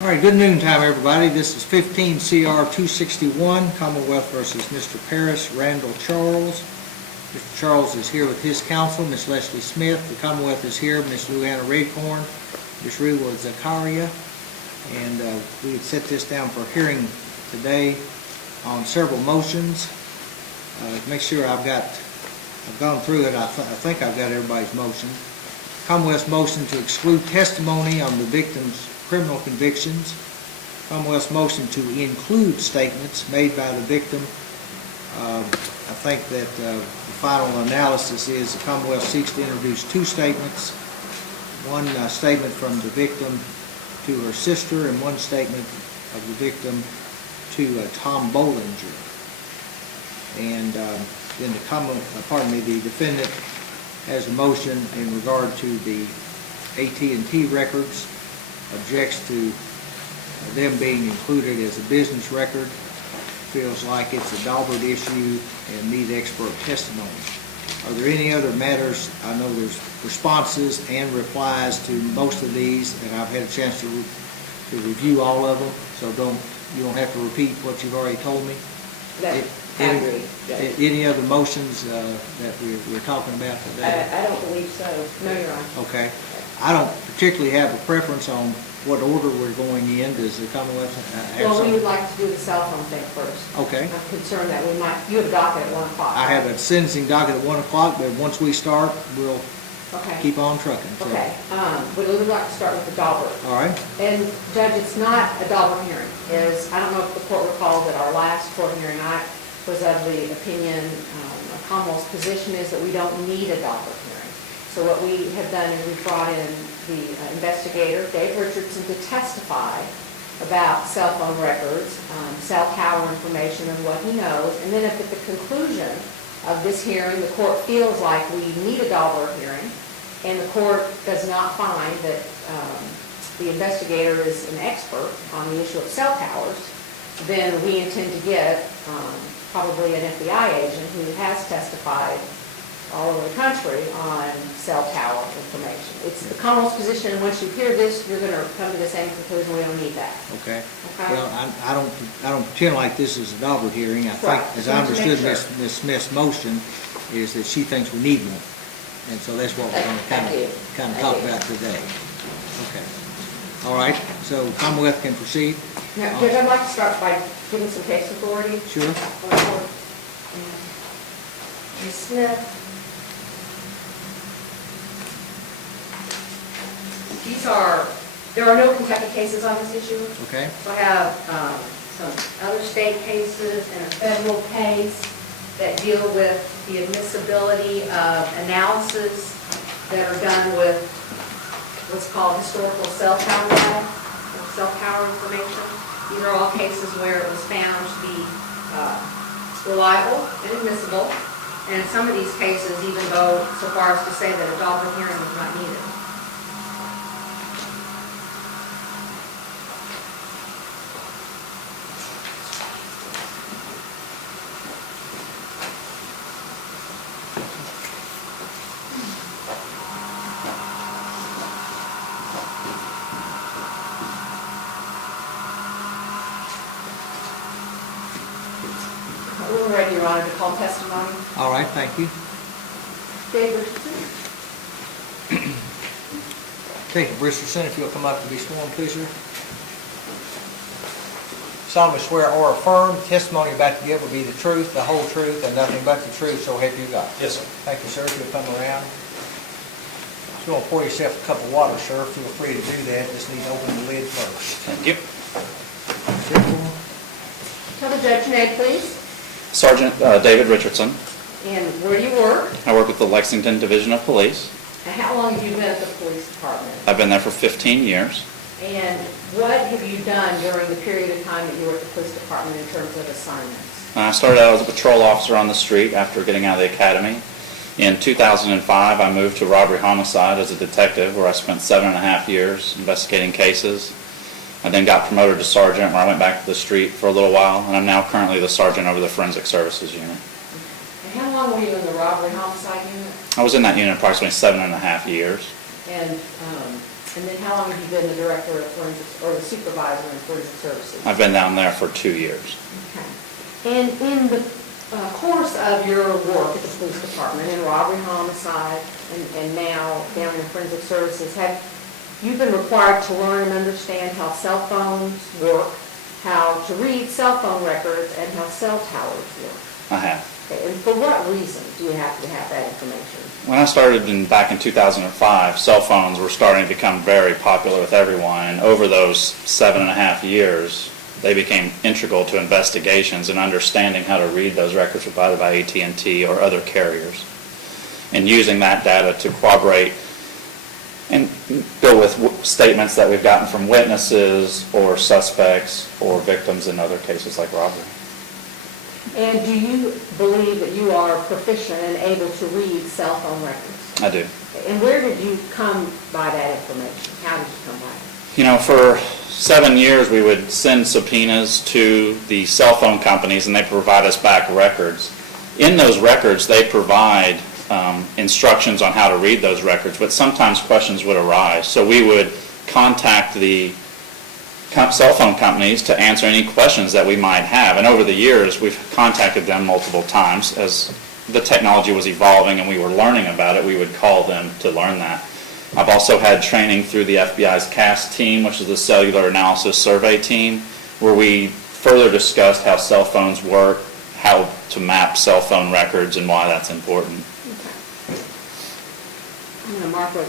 All right, good noon time, everybody. This is 15 CR 261, Commonwealth versus Mr. Paris Randall Charles. Mr. Charles is here with his counsel, Ms. Leslie Smith. The Commonwealth is here, Ms. Luanna Redcorn, Ms. Rewa Zakaria. And we had set this down for hearing today on several motions. Make sure I've gone through it. I think I've got everybody's motion. Commonwealth's motion to exclude testimony on the victim's criminal convictions. Commonwealth's motion to include statements made by the victim. I think that the final analysis is the Commonwealth seeks to introduce two statements. One statement from the victim to her sister and one statement of the victim to Tom Bollinger. And then the defendant has a motion in regard to the AT&T records, objects to them being included as a business record, feels like it's a Daubert issue and need expert testimony. Are there any other matters? I know there's responses and replies to most of these, and I've had a chance to review all of them, so you don't have to repeat what you've already told me. Any other motions that we're talking about today? I don't believe so. No, Your Honor. Okay. I don't particularly have a preference on what order we're going in. Does the Commonwealth have Well, some? we would like to do the cell phone thing first. Okay. I'm concerned that you have a docket at 1 o'clock. I have a sentencing docket at 1 o'clock, but once we start, we'll keep on trucking. So. Okay. We would like to start with the Daubert. All right. And Judge, it's not a Daubert hearing. I don't know if the court recalls that our last court hearing, I was of the opinion, Commonwealth's position is that we don't need a Daubert hearing. So what we have done is we've brought in the investigator, Dave Richardson, to testify about cell phone records, cell tower information, and what he knows. And then if at the conclusion of this hearing, the court feels like we need a Daubert hearing, and the court does not find that the investigator is an expert on the issue of cell towers, then we intend to get probably an FBI agent who has testified all over the country on cell tower information. It's the Commonwealth's position, and once you hear this, you're going to come to the same conclusion. We don't need that. Okay. Okay. Well, I don't pretend like this is a Daubert hearing. I think, Right. as I understood Sure. Ms. Smith's motion, is that she thinks we need one, and so that's what we're going to Thank you. kind of Thank talk you. about today. Okay. All right. So Commonwealth can proceed. Now, Judge, I'd like to start by giving some case authority. Sure. Ms. Smith. There are no Kentucky cases on this issue. Okay. So I have some other state cases and a federal case that deal with the admissibility of analysis that are done with what's called historical cell tower data, cell tower information. These are all cases where it was found to be reliable and admissible. And in some of these cases, even go so far as to say that a Daubert hearing was not needed. We're ready, Your Honor, to call testimony. All right. Thank you. Dave Richardson. Okay, Richardson, if you'll come up to be sworn, please, sir. Solemnly swear or affirm the testimony you're about to give will be the truth, the whole truth, and nothing but the truth, so help you God. Yes, sir. Thank you, sir. If you'll come around. If you want to pour yourself a cup of water, sir, feel free to do that. Just need to open the lid first. Thank you. Tell the judge your name, please, Sergeant David Richardson. and where you work, I work with the Lexington Division of Police. and how long have you been at the police department? I've been there for 15 years. And what have you done during the period of time that you were at the police department in terms of assignments? I started out as a patrol officer on the street after getting out of the academy. In 2005, I moved to robbery homicide as a detective, where I spent 7.5 years investigating cases. I then got promoted to sergeant, where I went back to the street for a little while, and I'm now currently the sergeant over the forensic services unit. And how long were you in the robbery homicide unit? I was in that unit approximately 7.5 years. And And then how long have you been the director of forensics, or the supervisor in forensic services? I've been down there for 2 years. Okay. And in the course of your work at the police department, in robbery, homicide, and now down in forensic services, have you been required to learn and understand how cell phones work, how to read cell phone records, and how cell towers work? I have. Okay, and for what reason do you have to have that information? When I started back in 2005, cell phones were starting to become very popular with everyone, and over those 7.5 years, they became integral to investigations and understanding how to read those records provided by AT&T or other carriers, and using that data to corroborate and go with statements that we've gotten from witnesses or suspects or victims in other cases like robbery. And do you believe that you are proficient and able to read cell phone records? I do. And where did you come by that information? How did you come by it? You know, for 7 years, we would send subpoenas to the cell phone companies, and they provide us back records. In those records, they provide instructions on how to read those records, but sometimes questions would arise. So we would contact the cell phone companies to answer any questions that we might have. And over the years, we've contacted them multiple times. As the technology was evolving and we were learning about it, we would call them to learn that. I've also had training through the FBI's CAST team, which is the Cellular Analysis Survey team, where we further discussed how cell phones work, how to map cell phone records, and why that's important. Okay. I'm going to mark what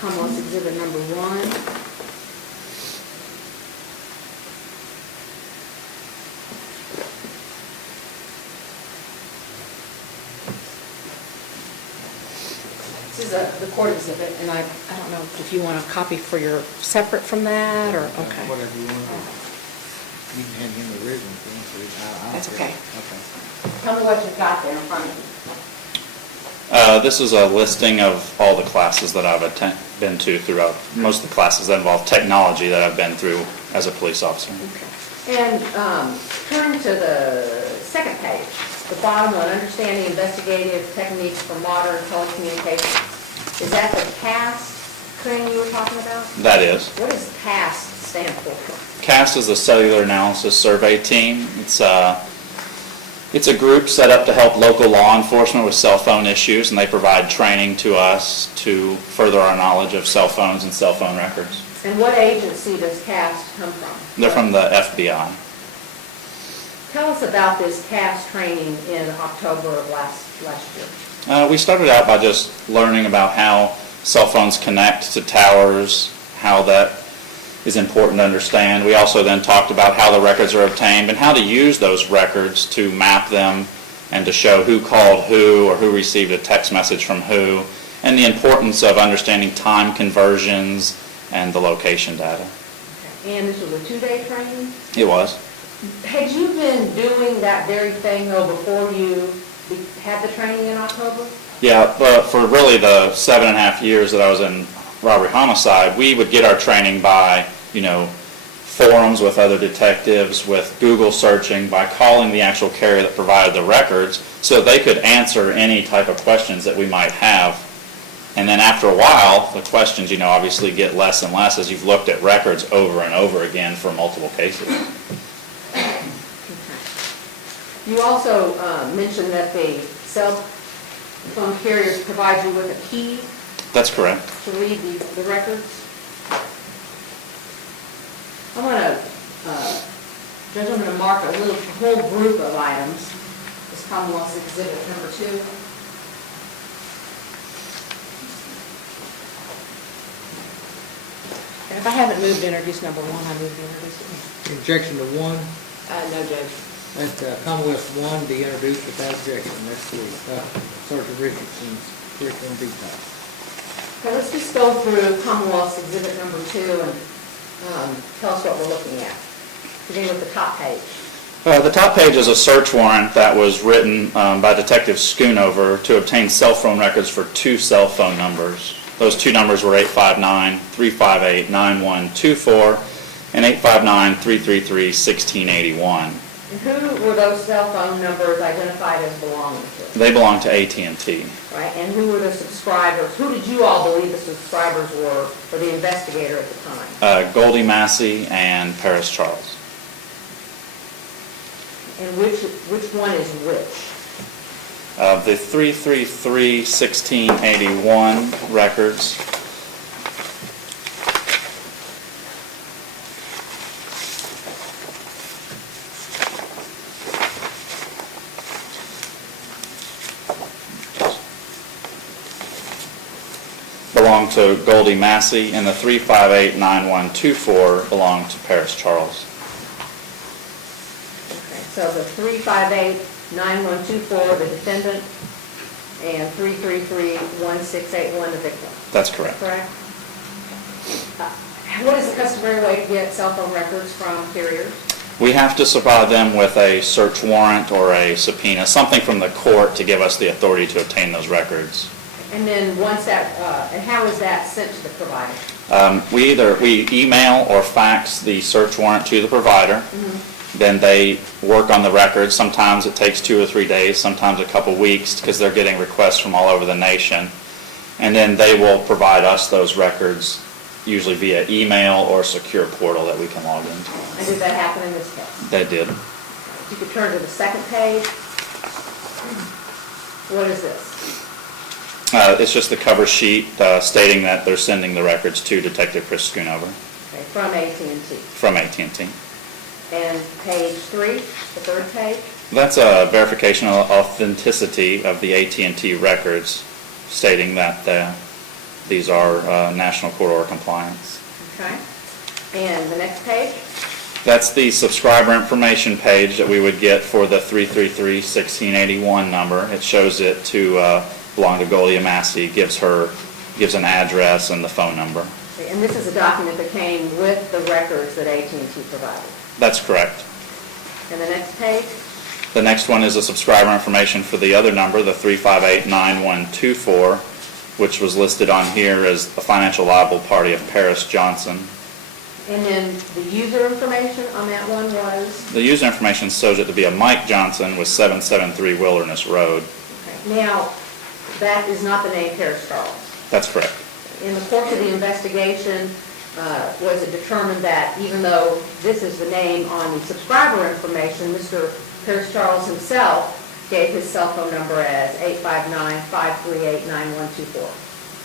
Commonwealth Exhibit number 1. This is the court exhibit, and I don't know if you want a copy for your, separate from that, or, okay. Whatever you want to do. You can hand him the original thing, so I'll... That's okay. Okay. Tell me what you've got there in front of you. This is a listing of all the classes that I've been to throughout, most of the classes that involve technology that I've been through as a police officer. Okay. And turn to the second page, the bottom one, understanding investigative techniques for modern telecommunications. Is that the CAST training you were talking about? That is. What does CAST stand for? CAST is the Cellular Analysis Survey team. It's a group set up to help local law enforcement with cell phone issues, and they provide training to us to further our knowledge of cell phones and cell phone records. And what agency does CAST come from? They're from the FBI. Tell us about this CAST training in October of last year. We started out by just learning about how cell phones connect to towers, how that is important to understand. We also then talked about how the records are obtained and how to use those records to map them and to show who called who or who received a text message from who, and the importance of understanding time conversions and the location data. Okay. And this was a 2-day training? It was. Had you been doing that very thing, though, before you had the training in October? Yeah, but for really the 7.5 years that I was in robbery homicide, we would get our training by, forums with other detectives, with Google searching, by calling the actual carrier that provided the records so they could answer any type of questions that we might have. And then after a while, the questions, obviously get less and less as you've looked at records over and over again for multiple cases. You also mentioned that the cell phone carriers provide you with a key That's correct. to read the records. I'm going to mark a whole group of items. This Commonwealth's Exhibit number 2. And if I haven't moved to introduce number 1, I move to introduce it. Objection to 1, No, Judge. let Commonwealth 1 be introduced without objection. That's the Sergeant Richardson's curriculum detail. Okay, let's just go through Commonwealth's Exhibit number 2 and tell us what we're looking at. Beginning with the top page. The top page is a search warrant that was written by Detective Schoonover to obtain cell phone records for 2 cell phone numbers. Those 2 numbers were 859-358-9124 and 859-333-1681. And who were those cell phone numbers identified as belonging to? They belong to AT&T. Right, and who were the subscribers? Who did you all believe the subscribers were for the investigator at the time? Goldie Massey and Paris Charles. And which one is which? The 333-1681 records, belong to Goldie Massey, and the 358-9124 belong to Paris Charles. Okay, so the 358-9124, the defendant, and 333-1681, the victim. That's correct. Correct? What is the customary way to get cell phone records from carriers? We have to supply them with a search warrant or a subpoena, something from the court to give us the authority to obtain those records. And then once that, and how is that sent to the provider? We email or fax the search warrant to the provider. Then they work on the records. Sometimes it takes 2 or 3 days, sometimes a couple weeks, because they're getting requests from all over the nation. And then they will provide us those records, usually via email or secure portal that we can log into. And did that happen in this case? They did. You could turn to the second page. What is this? It's just the cover sheet stating that they're sending the records to Detective Chris Schoonover Okay, from AT&T. from AT&T. And page 3, the third page? That's a verification of authenticity of the AT&T records, stating that these are National Court Order compliance. Okay. And the next page? That's the subscriber information page that we would get for the 333-1681 number. It shows it to belong to Goldie Massey, gives an address and the phone number. Okay, and this is a document that came with the records that AT&T provided. That's correct. And the next page? The next one is the subscriber information for the other number, the 358-9124, which was listed on here as a financial liable party of Paris Johnson. And then the user information on that one was? The user information shows it to be a Mike Johnson with 773 Wilderness Road. Okay. Now, that is not the name Paris Charles. That's correct. In the course of the investigation, was it determined that even though this is the name on the subscriber information, Mr. Paris Charles himself gave his cell phone number as 859-538-9124?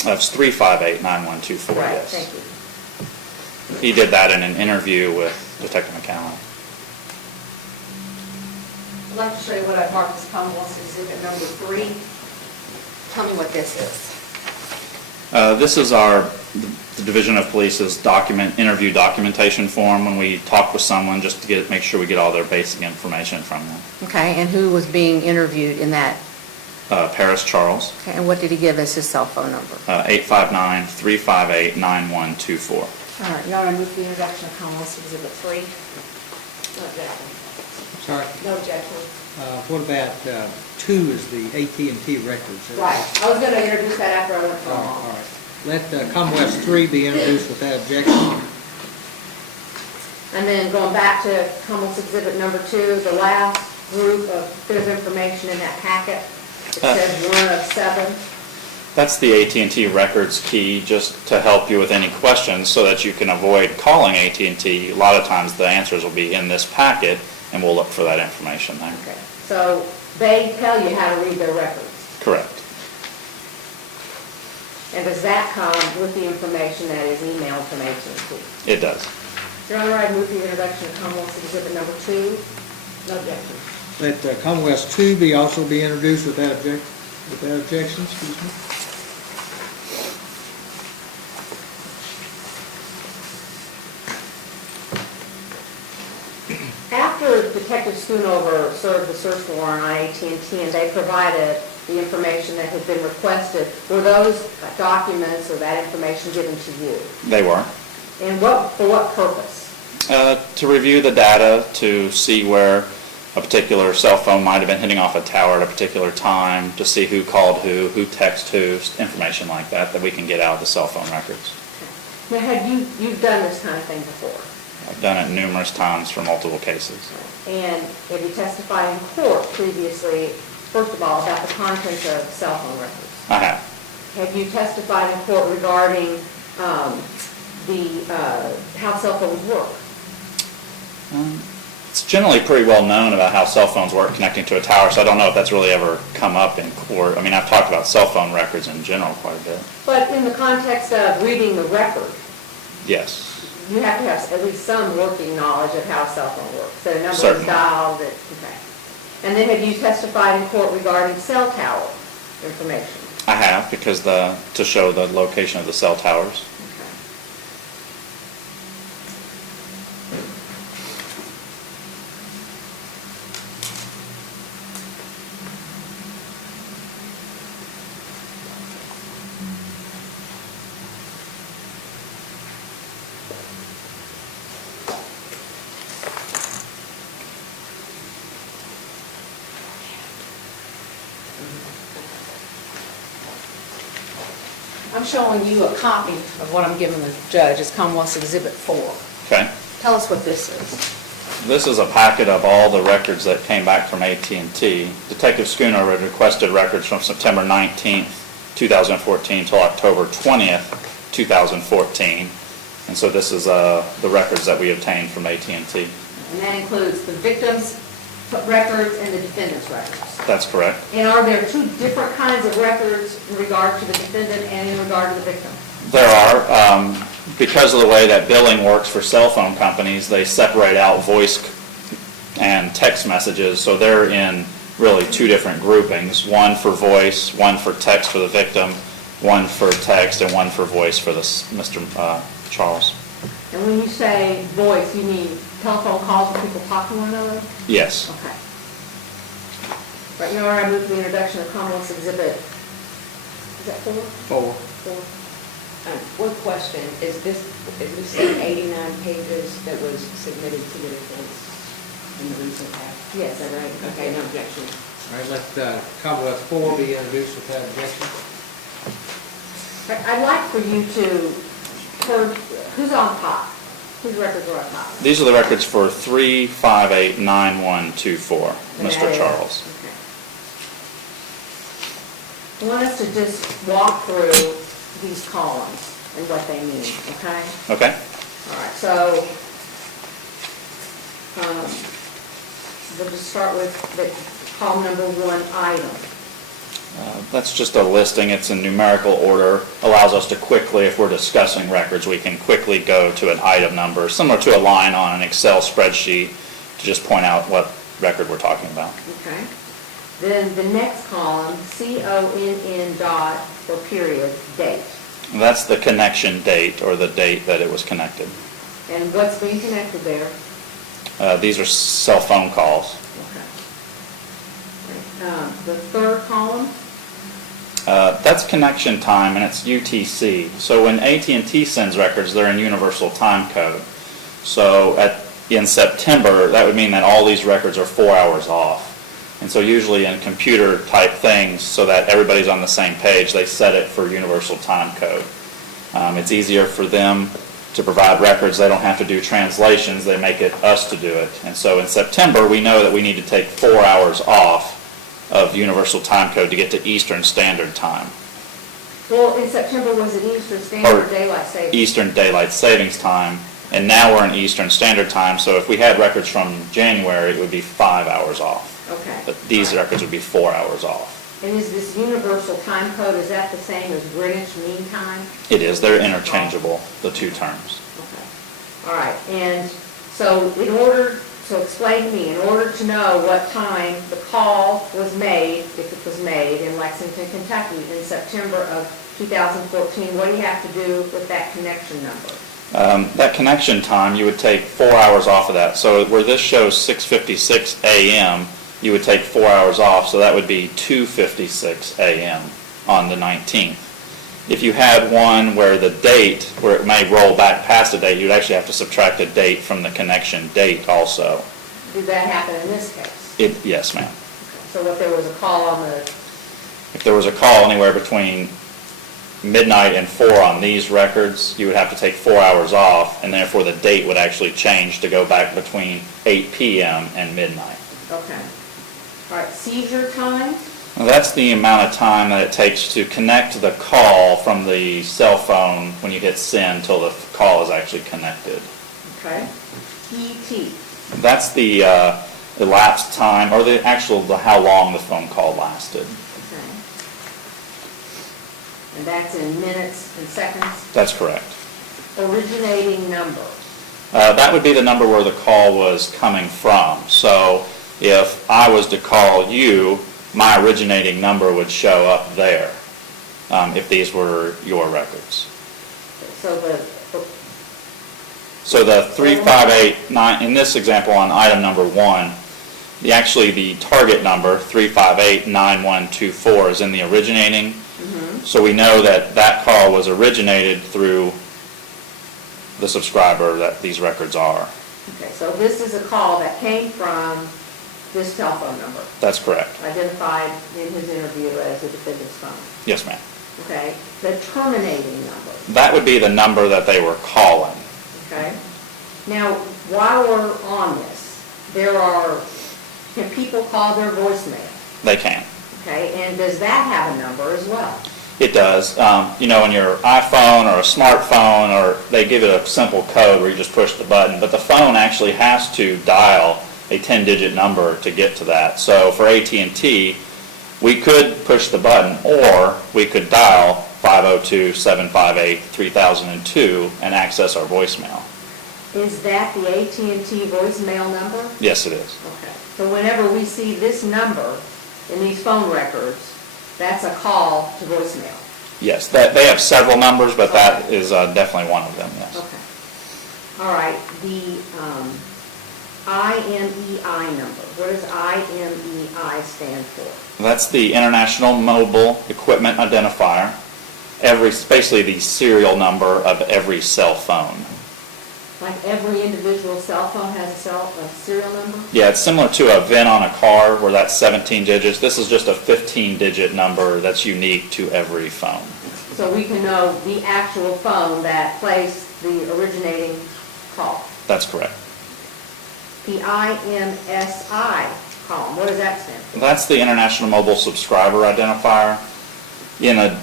That's 358-9124, Right, yes. thank you. He did that in an interview with Detective McCallum. I'd like to show you what I've marked as Commonwealth Exhibit number 3. Tell me what this is. This is the Division of Police's interview documentation form when we talk with someone, just to make sure we get all their basic information from them. Okay, and who was being interviewed in that? Paris Charles, Okay, and what did he give as his cell phone number? 859-358-9124. All right, you want to move the introduction of Commonwealth Exhibit 3? No objection. Sorry, No objection. what about 2 is the AT&T records? Right, I was going to introduce that after I went for a All long. right. Let Commonwealth 3 be introduced without objection. And then going back to Commonwealth Exhibit number 2, the last group of bit of information in that packet, it says 1 of 7. That's the AT&T records key, just to help you with any questions so that you can avoid calling AT&T. A lot of times the answers will be in this packet, and we'll look for that information there. Okay, so they tell you how to read their records. Correct. And does that come with the information that is emailed from AT&T? It does. Your Honor, I move the introduction of Commonwealth Exhibit number 2. No objection. Let Commonwealth 2 also be introduced without objection, excuse me. After Detective Schoonover served the search warrant on AT&T and they provided the information that had been requested, were those documents or that information given to you? They were. And for what purpose? To review the data, to see where a particular cell phone might have been hitting off a tower at a particular time, to see who called who texted who, information like that we can get out of the cell phone records. Now, you've done this kind of thing before? done it numerous times for multiple cases. And have you testified in court previously, first of all, about the contents of cell phone records? I have. Have you testified in court regarding how cell phones work? It's generally pretty well known about how cell phones work connecting to a tower, so I don't know if that's really ever come up in court. I mean, I've talked about cell phone records in general quite a bit. But in the context of reading the record, Yes. you have to have at least some working knowledge of how a cell phone works. The number is Certainly. dialed, okay. And then have you testified in court regarding cell tower information? I have, because to show the location of the cell towers. Okay. I'm showing you a copy of what I'm giving the judge. It's Commonwealth's Exhibit 4. Okay. Tell us what this is. This is a packet of all the records that came back from AT&T. Detective Schooner had requested records from September 19th, 2014 till October 20th, 2014. And so this is the records that we obtained from AT&T. And that includes the victim's records and the defendant's records. That's correct. And are there two different kinds of records in regard to the defendant and in regard to the victim? There are. Because of the way that billing works for cell phone companies, they separate out voice and text messages, so they're in really two different groupings, one for voice, one for text for the victim, one for text, and one for voice for Mr. Charles. And when you say voice, you mean telephone calls where people talk to one another? Yes. Okay. Right, Your Honor, I move for the introduction of Commonwealth's Exhibit, is that 4? 4. One question, is this, we said 89 pages that was submitted to the defense in the recent past? Yes, Is that right? Okay, no objection. All right, let Commonwealth 4 be introduced without objection. I'd like for you to, who's on top? Whose records are on top? These are the records for 3589124, And that Mr. is- Charles. Okay. I want us to just walk through these columns and what they mean, okay? Okay? All right, so, we'll just start with the column number 1 item. That's just a listing. It's in numerical order. Allows us to quickly, if we're discussing records, we can quickly go to an item number, similar to a line on an Excel spreadsheet, to just point out what record we're talking about. Okay. Then the next column, CONN dot or period, date. That's the connection date, or the date that it was connected. And what's being connected there? These are cell phone calls. Okay. The third column, That's connection time, and it's UTC. So when AT&T sends records, they're in universal time code. So in September, that would mean that all these records are 4 hours off. And so usually in computer type things, so that everybody's on the same page, they set it for universal time code. It's easier for them to provide records. They don't have to do translations. They make it us to do it. And so in September, we know that we need to take 4 hours off of universal time code to get to Eastern Standard Time. well, in September, was it Eastern Standard or Daylight Savings? Eastern Daylight Savings Time, and now we're in Eastern Standard Time, so if we had records from January, it would be 5 hours off. Okay. But these records would be 4 hours off. And is this universal time code, is that the same as Greenwich Mean Time? It is, they're interchangeable, the two terms. Okay. All right, and so explain to me, in order to know what time the call was made, if it was made in Lexington, Kentucky in September of 2014, what do you have to do with that connection number? That connection time, you would take 4 hours off of that. So where this shows 6:56 a.m., you would take 4 hours off, so that would be 2:56 a.m. on the 19th. If you had one where the date, where it may roll back past the date, you'd actually have to subtract a date from the connection date also. Did that happen in this case? Yes, ma'am. So if there was a call on the, If there was a call anywhere between midnight and 4 on these records, you would have to take 4 hours off, and therefore the date would actually change to go back between 8 p.m. and midnight. Okay. All right, seizure time? Now, that's the amount of time that it takes to connect the call from the cell phone when you hit send till the call is actually connected. Okay. PT? That's the elapsed time, or how long the phone call lasted. Okay. And that's in minutes and seconds? That's correct. Originating number? That would be the number where the call was coming from. So if I was to call you, my originating number would show up there, if these were your records. So So the 3589, in this example on item number 1, the target number, 3589124, is in the originating. So we know that that call was originated through the subscriber that these records are. okay, so this is a call that came from this telephone number, That's correct. identified in his interview as the defendant's phone. Yes, ma'am. Okay, the terminating number, That would be the number that they were calling. okay? Now, while we're on this, can people call their voicemail? They can. Okay, and does that have a number as well? It does. On your iPhone or a smartphone, or they give it a simple code where you just push the button, but the phone actually has to dial a 10-digit number to get to that. So for AT&T, we could push the button, or we could dial 502-758-3002 and access our voicemail. Is that the AT&T voicemail number? Yes, it is. Okay, so whenever we see this number in these phone records, that's a call to voicemail? Yes, they have several numbers, but that is definitely one of them, yes. Okay. All right, the IMEI number, what does IMEI stand for? That's the International Mobile Equipment Identifier. Basically the serial number of every cell phone. Like every individual cell phone has a serial number? Yeah, it's similar to a VIN on a car where that's 17 digits. This is just a 15-digit number that's unique to every phone. So we can know the actual phone that placed the originating call. That's correct. The IMSI column, what does that stand for? That's the International Mobile Subscriber Identifier. In a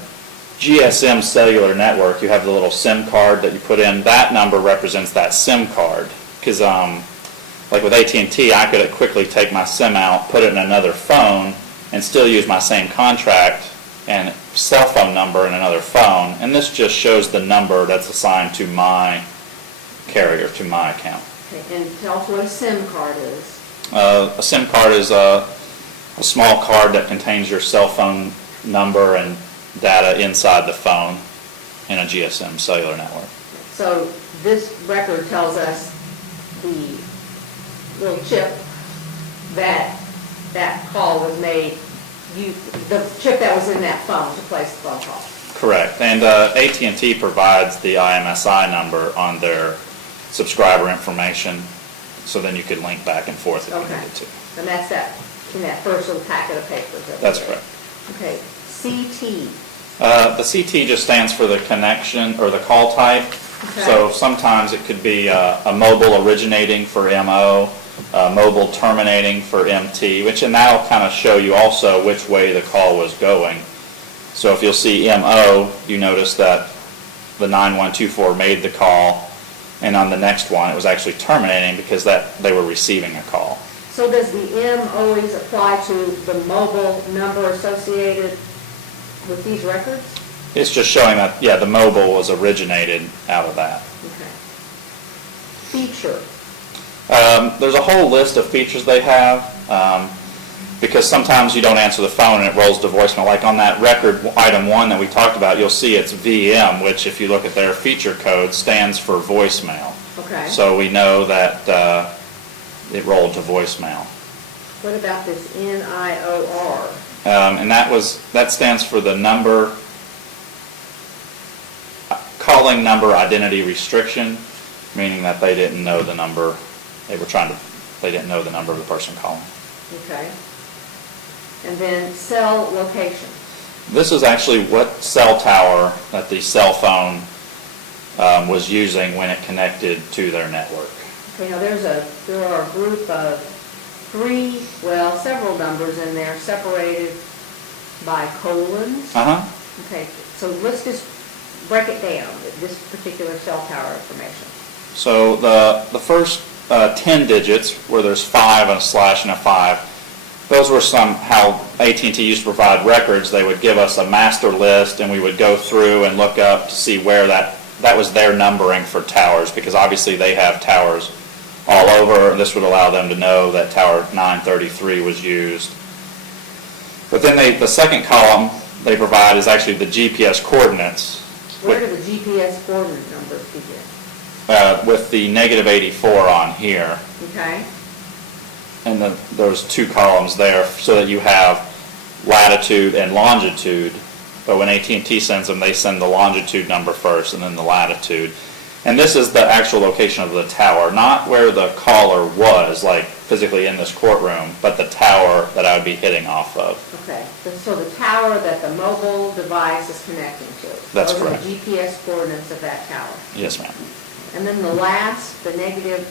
GSM cellular network, you have the little SIM card that you put in. That number represents that SIM card. Because like with AT&T, I could quickly take my SIM out, put it in another phone, and still use my same contract and cell phone number in another phone. And this just shows the number that's assigned to my carrier, to my account. Okay, and tell us what a SIM card is. A SIM card is a small card that contains your cell phone number and data inside the phone in a GSM cellular network. So this record tells us the little chip that call was made, the chip that was in that phone to place the phone call. Correct. And AT&T provides the IMSI number on their subscriber information, so then you could link back and forth if you Okay. needed to. And that's in that first little packet of papers. That's correct. Okay, CT. The CT just stands for the connection or the call type. Okay. So sometimes it could be a mobile originating for MO, mobile terminating for MT, and that'll kind of show you also which way the call was going. So if you'll see MO, you notice that the 9124 made the call, and on the next one it was actually terminating because they were receiving a call. So does the M always apply to the mobile number associated with these records? It's just showing that, yeah, the mobile was originated out of that. Okay. Feature. There's a whole list of features they have, because sometimes you don't answer the phone and it rolls to voicemail. Like on that record, item 1 that we talked about, you'll see it's VM, which if you look at their feature code, stands for voicemail. Okay. So we know that it rolled to voicemail. What about this NIOR? And that stands for the calling number identity restriction, meaning that they didn't know the number they didn't know the number of the person calling. Okay. And then cell location. This is actually what cell tower that the cell phone was using when it connected to their network. Okay, now there are a group of several numbers in there separated by colons. Uh-huh. Okay, so let's just break it down, this particular cell tower information. So the first 10 digits, where there's 5 and a slash and a 5, those were how AT&T used to provide records. They would give us a master list, and we would go through and look up to see where that was their numbering for towers, because obviously they have towers all over. This would allow them to know that Tower 933 was used. But then the second column they provide is actually the GPS coordinates. Where do the GPS coordinate numbers begin? With the -84 on here. Okay, And then there's 2 columns there so that you have latitude and longitude. But when AT&T sends them, they send the longitude number first and then the latitude. And this is the actual location of the tower, not where the caller was, like physically in this courtroom, but the tower that I would be hitting off of. okay. So the tower that the mobile device is connecting to. That's Those correct. are the GPS coordinates of that tower. Yes, ma'am. And then the last, the negative,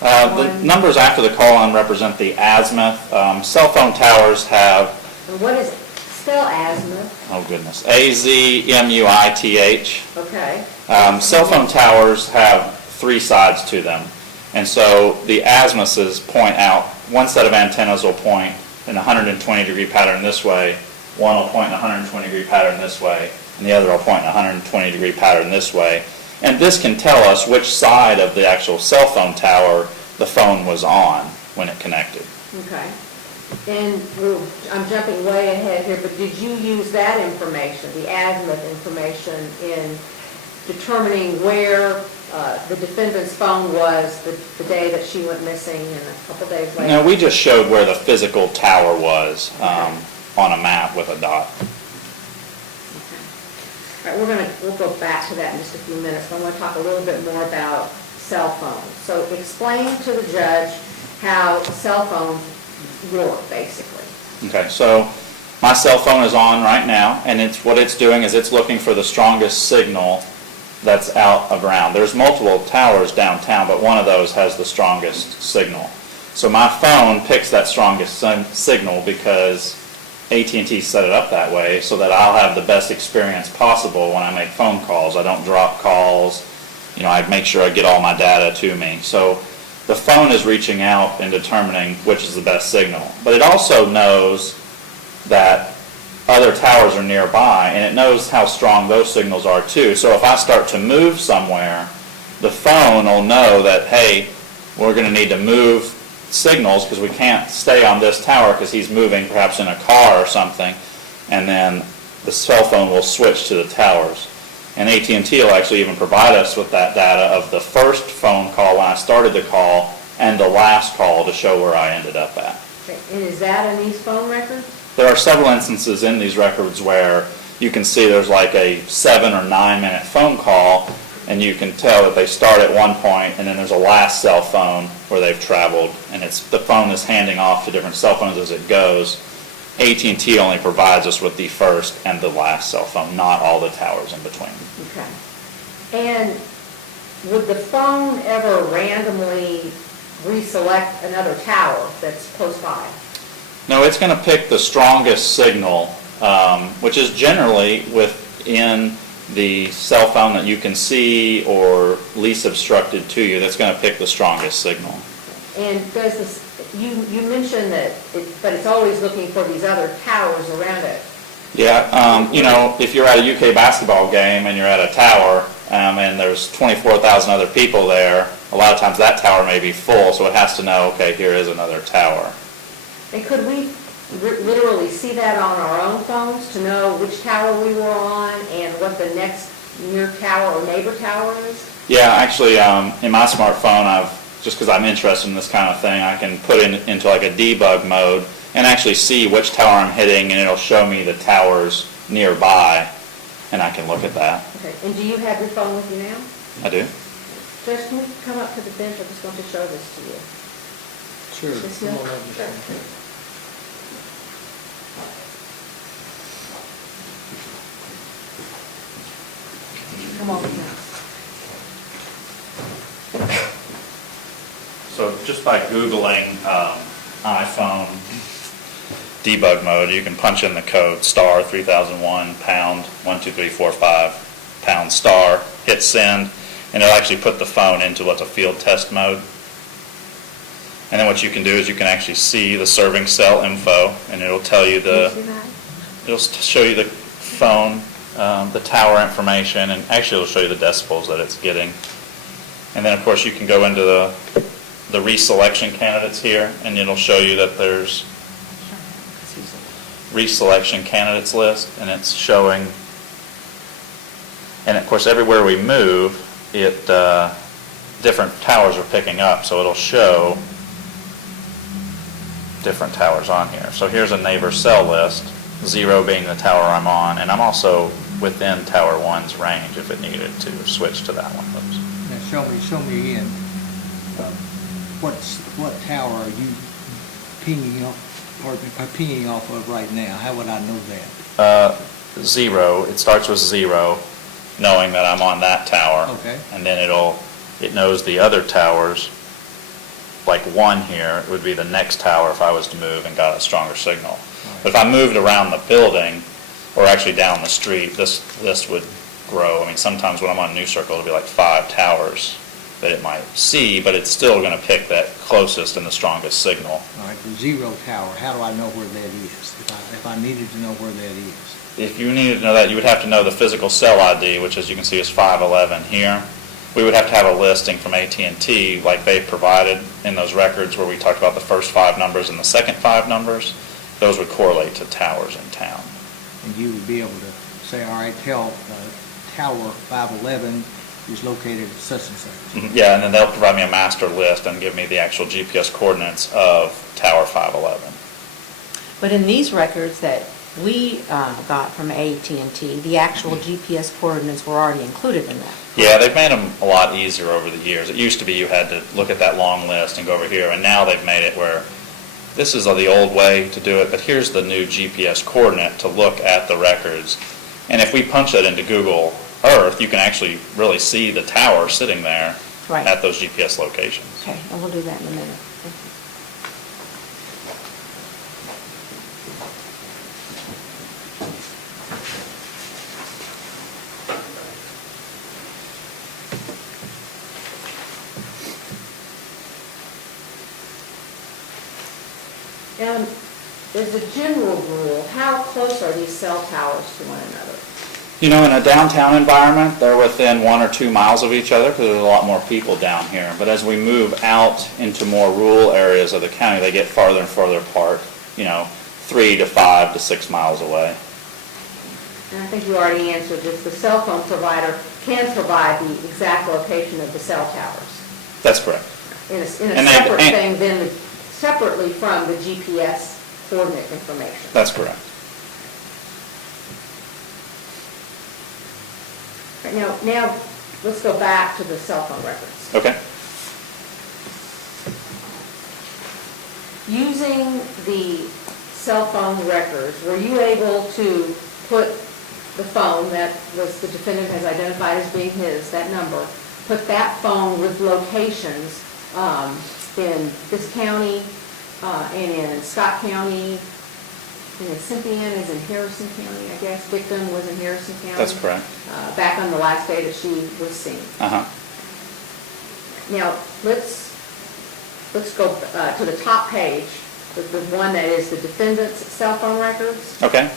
The numbers after the colon represent the azimuth. Cell phone towers have, and what is it? Spell azimuth, oh goodness, AZMUITH. okay? Cell phone towers have 3 sides to them. And so the azimuths point out, one set of antennas will point in a 120-degree pattern this way, one will point in a 120-degree pattern this way, and the other will point in a 120-degree pattern this way. And this can tell us which side of the actual cell phone tower the phone was on when it connected. Okay. And I'm jumping way ahead here, but did you use that information, the azimuth information, in determining where the defendant's phone was the day that she went missing and a couple days later? No, we just showed where the physical tower was on a map with a dot. All right, we'll go back to that in just a few minutes. I want to talk a little bit more about cell phones. So explain to the judge how cell phones work, basically. Okay, so my cell phone is on right now, and what it's doing is it's looking for the strongest signal that's out around. There's multiple towers downtown, but one of those has the strongest signal. So my phone picks that strongest signal because AT&T set it up that way so that I'll have the best experience possible when I make phone calls. I don't drop calls. I make sure I get all my data to me. So the phone is reaching out and determining which is the best signal. But it also knows that other towers are nearby, and it knows how strong those signals are too. So if I start to move somewhere, the phone will know that, hey, we're going to need to move signals because we can't stay on this tower because he's moving perhaps in a car or something, and then the cell phone will switch to the towers. And AT&T will actually even provide us with that data of the first phone call when I started the call and the last call to show where I ended up at. Okay, and is that in these phone records? There are several instances in these records where you can see there's like a 7 or 9 minute phone call, and you can tell that they start at one point and then there's a last cell phone where they've traveled, and the phone is handing off to different cell phones as it goes. AT&T only provides us with the first and the last cell phone, not all the towers in between. Okay. And would the phone ever randomly reselect another tower that's close by? No, it's going to pick the strongest signal, which is generally within the cell phone that you can see or least obstructed to you. That's going to pick the strongest signal. And does this, you mentioned that, but it's always looking for these other towers around it. Yeah, if you're at a UK basketball game and you're at a tower and there's 24,000 other people there, a lot of times that tower may be full, so it has to know, okay, here is another tower. And could we literally see that on our own phones to know which tower we were on and what the next near tower or neighbor tower is? Yeah, actually, in my smartphone, just because I'm interested in this kind of thing, I can put it into like a debug mode and actually see which tower I'm hitting, and it'll show me the towers nearby, and I can look at that. Okay. And do you have your phone with you now? I do. Judge, can we come up to the bench? I just want to show this to you. Sure. This Come one? on over. Sure. Come on now. So just by Googling iPhone debug mode, you can punch in the code star 3001 pound 12345 pound star, hit send, and it'll actually put the phone into what's a field test mode. And then what you can do is you can actually see the serving cell info, and it'll tell you Can you see that? it'll show you the phone, the tower information, and actually it'll show you the decibels that it's getting. And then, of course, you can go into the reselection candidates here, and it'll show you that there's reselection candidates list, and it's showing, and of course, everywhere we move, it different towers are picking up, so it'll show different towers on here. So here's a neighbor cell list, 0 being the tower I'm on, and I'm also within Tower 1's range if it needed to switch to that one. Oops. Now, show me again, what tower are you pinging off of right now? How would I know that? 0, it starts with 0, knowing that I'm on that tower. Okay. And then it knows the other towers, like 1 here, it would be the next tower if I was to move and got a stronger signal. But if I moved around the building, or actually down the street, this list would grow. I mean, sometimes when I'm on New Circle, it'll be like 5 towers that it might see, but it's still going to pick that closest and the strongest signal. All right, the 0 tower, how do I know where that is, if I needed to know where that is? If you needed to know that, you would have to know the physical cell ID, which as you can see is 511 here. We would have to have a listing from AT&T like they provided in those records where we talked about the first 5 numbers and the second 5 numbers. Those would correlate to towers in town. And you would be able to say, all right, tell Tower 511 is located at such and such. Yeah, and then they'll provide me a master list and give me the actual GPS coordinates of Tower 511. But in these records that we got from AT&T, the actual GPS coordinates were already included in that. Yeah, they've made them a lot easier over the years. It used to be you had to look at that long list and go over here, and now they've made it where this is the old way to do it, but here's the new GPS coordinate to look at the records. And if we punch that into Google Earth, you can actually really see the tower sitting there Right. at those GPS locations. Okay, and we'll do that in a minute. And as a general rule, how close are these cell towers to one another? You know, in a downtown environment, they're within 1 or 2 miles of each other because there's a lot more people down here. But as we move out into more rural areas of the county, they get farther and farther apart, 3 to 5 to 6 miles away. And I think you already answered this. The cell phone provider can provide the exact location of the cell towers That's correct. in a And they- separate and- thing than, separately from the GPS coordinate information. That's correct. Now, let's go back to the cell phone records. Okay. Using the cell phone records, were you able to put the phone that was the defendant has identified as being his, that number, put that phone with locations in this county and in Scott County, and in Cynthiana is in Harrison County, I guess. Victim was in Harrison County. That's correct. Back on the last day that she was seen. Uh-huh. Now, let's go to the top page, the one that is the defendant's cell phone records. Okay.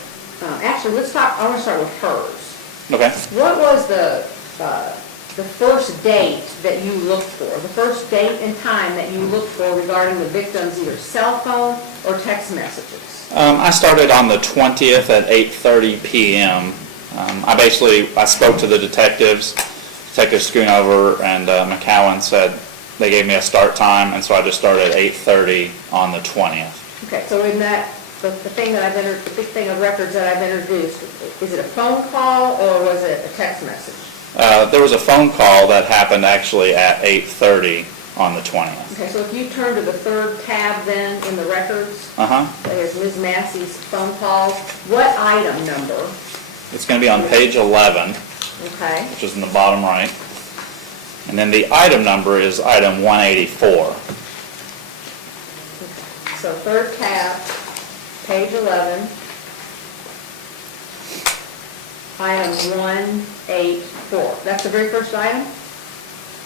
Actually, I want to start with hers. Okay. What was the first date that you looked for, the first date and time that you looked for regarding the victim's either cell phone or text messages? I started on the 20th at 8:30 p.m. I spoke to the detectives, Detective Schoonover and McCowan said they gave me a start time, and so I just started at 8:30 on the 20th. Okay, so in that, the thing that the big thing of records that I've introduced, is it a phone call or was it a text message? There was a phone call that happened actually at 8:30 on the 20th. Okay, so if you turn to the third tab then in the records, Uh-huh. there's Ms. Massey's phone calls. What item number? It's going to be on page 11. Okay, which is in the bottom right. And then the item number is item 184. so third tab, page 11, item 184. That's the very first item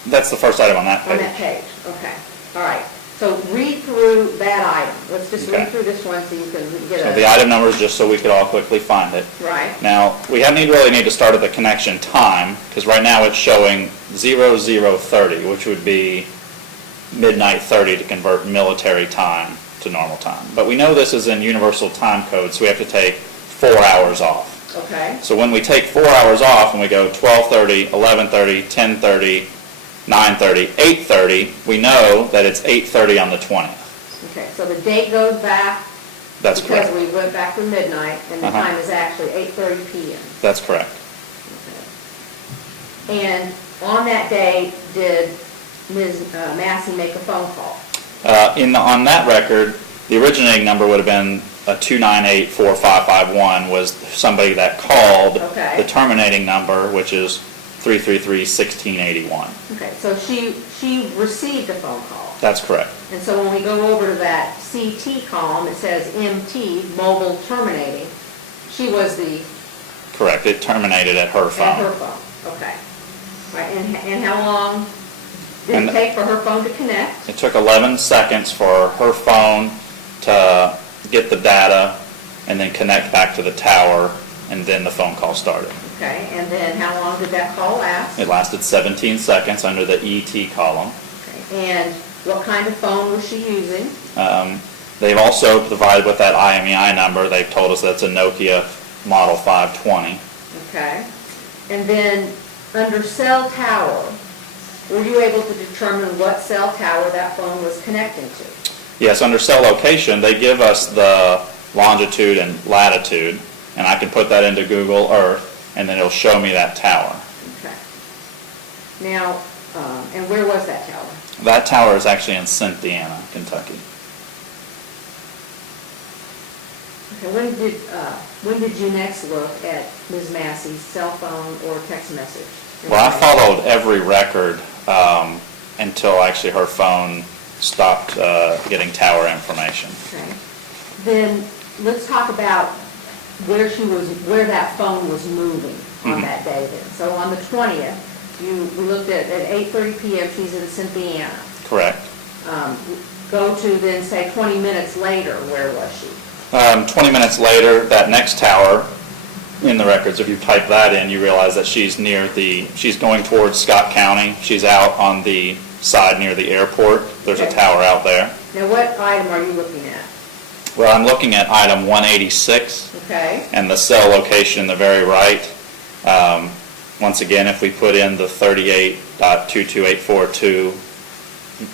That's the first item on that on that page. page? Okay, all right. So read through that item. Let's just Okay. read through this one so you can get So the item number is just so we could all quickly find it. right. Now, we really need to start at the connection time, because right now it's showing 0030, which would be midnight 30 to convert military time to normal time. But we know this is in universal time code, so we have to take 4 hours off. Okay, So when we take 4 hours off and we go 12:30, 11:30, 10:30, 9:30, 8:30, we know that it's 8:30 on the 20th. okay, so the date goes back. That's correct. Because we went back to midnight, and the Uh-huh. time is actually 8:30 PM. That's correct. And on that day, did Ms. Massey make a phone call? On that record, the originating number would have been a 298-4551 was somebody that called. Okay. The terminating number, which is 333-1681. Okay, so she received a phone call. That's correct. And so when we go over to that CT column, it says MT, mobile terminating. She was the, Correct. It terminated at her at her phone. phone, okay. Right, and how long did And- it take for her phone to connect? It took 11 seconds for her phone to get the data and then connect back to the tower, and then the phone call started. Okay, and then how long did that call last? It lasted 17 seconds under the ET column. Okay, and what kind of phone was she using? They've also provided with that IMEI number, they've told us that's a Nokia Model 520. Okay, and then under cell tower, were you able to determine what cell tower that phone was connecting to? Yes, under cell location, they give us the longitude and latitude, and I can put that into Google Earth, and then it'll show me that tower. Okay. Now, and where was that tower? That tower is actually in Cynthiana, Kentucky. Okay, when did you next look at Ms. Massey's cell phone or text message? Well, I followed every record until actually her phone stopped getting tower information. Okay. Then let's talk about where that phone was moving on Mhm. that day then. So on the 20th, we looked at 8:30 PM, she's in Cynthiana. Correct. Go to then, say, 20 minutes later, where was she? 20 minutes later, that next tower in the records, if you type that in, you realize that she's going towards Scott County. She's out on the side near the airport. There's a Okay. tower out there. Now, what item are you looking at? Well, I'm looking at item 186 Okay, and the cell location in the very right. Once again, if we put in the 38.22842,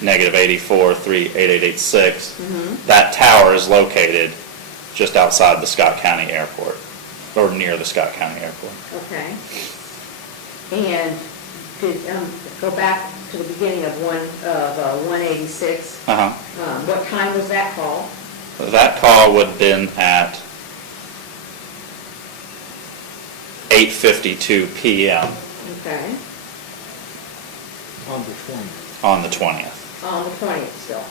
-84.38886, that tower is located just outside the Scott County Airport, or near the Scott County Airport. okay. And go back to the beginning of 186. Uh-huh. What time was that call? That call would have been at 8:52 p.m. Okay, On the 20th. on the 20th. on the 20th still.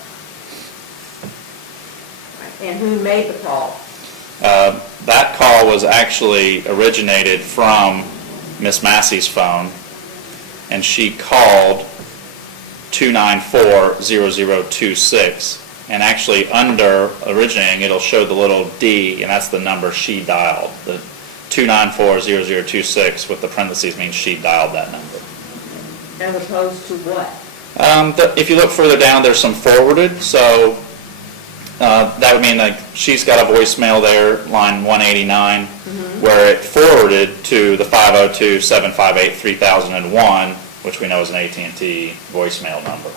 Right, and who made the call? That call was actually originated from Miss Massey's phone, and she called 294-0026, and actually under originating, it'll show the little D, and that's the number she dialed. The 294-0026 with the parentheses means she dialed that number. As opposed to what? If you look further down, there's some forwarded, so that would mean like she's got a voicemail there, line 189, where it forwarded to the 502-758-3001, which we know is an AT&T voicemail number.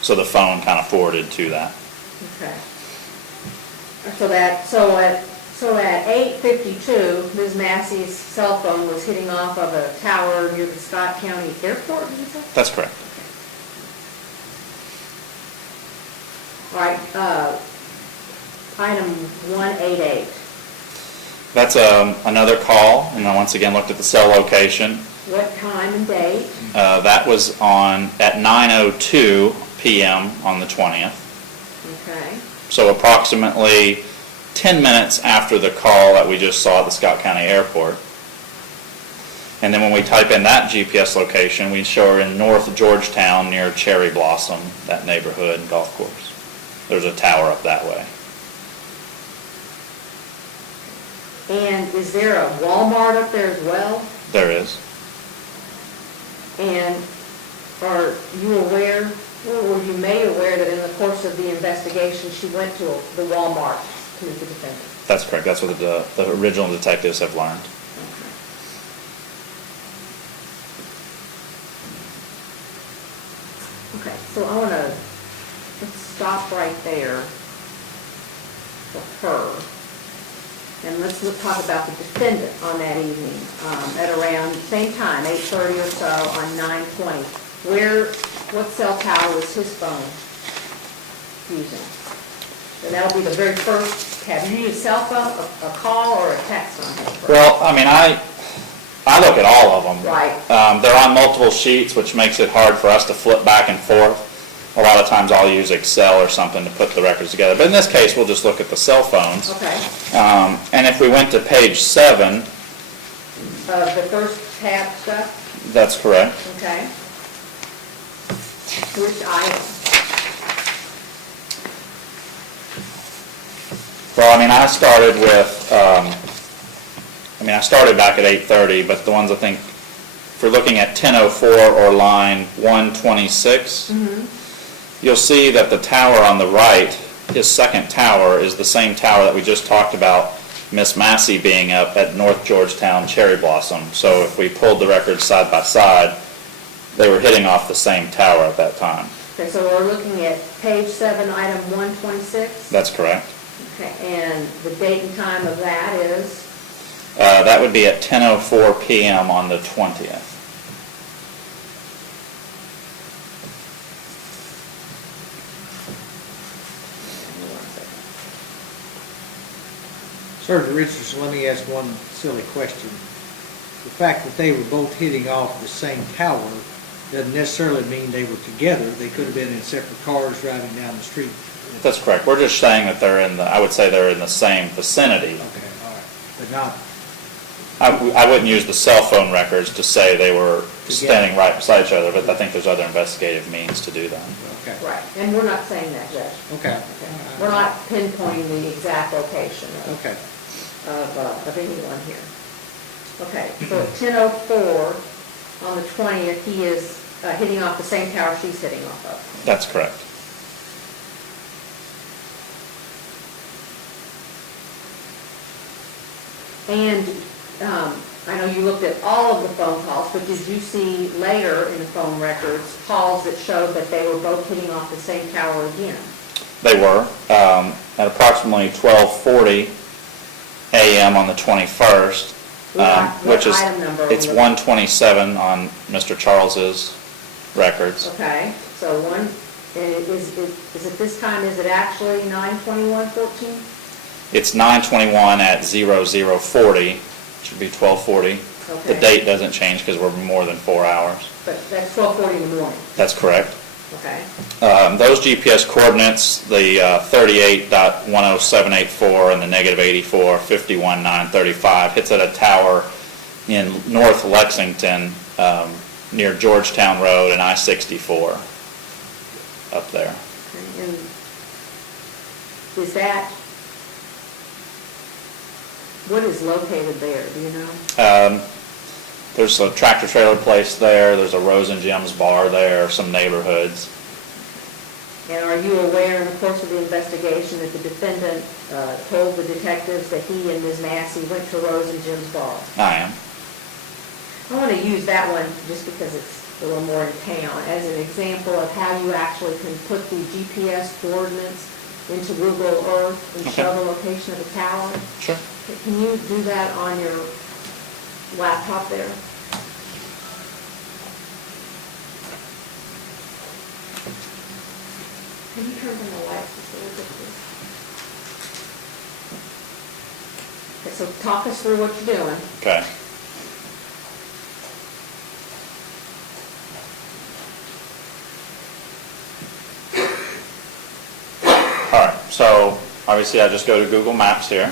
So the phone kind of forwarded to that. Okay. So at 8:52, Ms. Massey's cell phone was hitting off of a tower near the Scott County Airport, did you say? That's correct. All right, item 188. That's another call, and I once again looked at the cell location. What time and date? That was at 9:02 PM on the 20th. Okay. So approximately 10 minutes after the call that we just saw at the Scott County Airport. And then when we type in that GPS location, we show her in North Georgetown near Cherry Blossom, that neighborhood and golf course. There's a tower up that way. And is there a Walmart up there as well? There is. And are you aware, or were you made aware that in the course of the investigation, she went to the Walmart to meet the defendant? That's correct. That's what the original detectives have learned. Okay, so I want to, let's stop right there for her. And let's talk about the defendant on that evening, at around the same time, 8:30 or so on 9/20. What cell tower was his phone using? And that'll be the very first tab. Did you use a cell phone, a call, or a text on his phone? Well, I mean, I look at all of them. Right. They're on multiple sheets, which makes it hard for us to flip back and forth. A lot of times I'll use Excel or something to put the records together. But in this case, we'll just look at the cell phones. Okay. And if we went to page 7, The first tab stuff, that's correct. okay. Which item? Well, I mean, I started back at 8:30, but the ones I think, if we're looking at 10:04 or line 126, you'll see that the tower on the right, his second tower, is the same tower that we just talked about Miss Massey being up at North Georgetown Cherry Blossom. So if we pulled the records side by side, they were hitting off the same tower at that time. Okay, so we're looking at page 7, item 126? That's correct. Okay, and the date and time of that is? That would be at 10:04 PM on the 20th. Sergeant Richardson, let me ask one silly question. The fact that they were both hitting off the same tower doesn't necessarily mean they were together. They could have been in separate cars driving down the street. That's correct. We're just saying that I would say they're in the same vicinity. Okay, all right, but not, I wouldn't use the cell phone records to say they were Together. standing right beside each other, but I think there's other investigative means to do that. okay, Right, and we're not saying that, Judge. okay. Okay. We're not pinpointing the exact location Okay, of anyone here. Okay, so at 10:04 on the 20th, he is hitting off the same tower she's hitting off of. That's correct. And I know you looked at all of the phone calls, but did you see later in the phone records calls that showed that they were both hitting off the same tower again? They were. At approximately 12:40 AM on the 21st, which is, What item number? it's 127 on Mr. Charles's records. Okay, so one, is it this time, is it actually 9/21/14? It's 9:21 at 0040, should be 12:40. The Okay. date doesn't change because we're more than 4 hours. But that's 12:40 in the morning, That's correct. okay? Those GPS coordinates, the 38.10784 and the -84.51.935, hits at a tower in North Lexington, near Georgetown Road and I-64, up there. Okay, and is that, what is located there, do you know? There's a tractor trailer place there, there's a Rose and Jim's bar there, some neighborhoods. And are you aware in the course of the investigation that the defendant told the detectives that he and Ms. Massey went to Rose and Jim's bar? I am. I want to use that one just because it's a little more in town as an example of how you actually can put the GPS coordinates into Google Earth and Okay. show the location of the tower. Sure. Can you do that on your laptop there? Can you turn on the lights just a little bit, please? Okay, so talk us through what you're doing. Okay. All right, so obviously I just go to Google Maps here.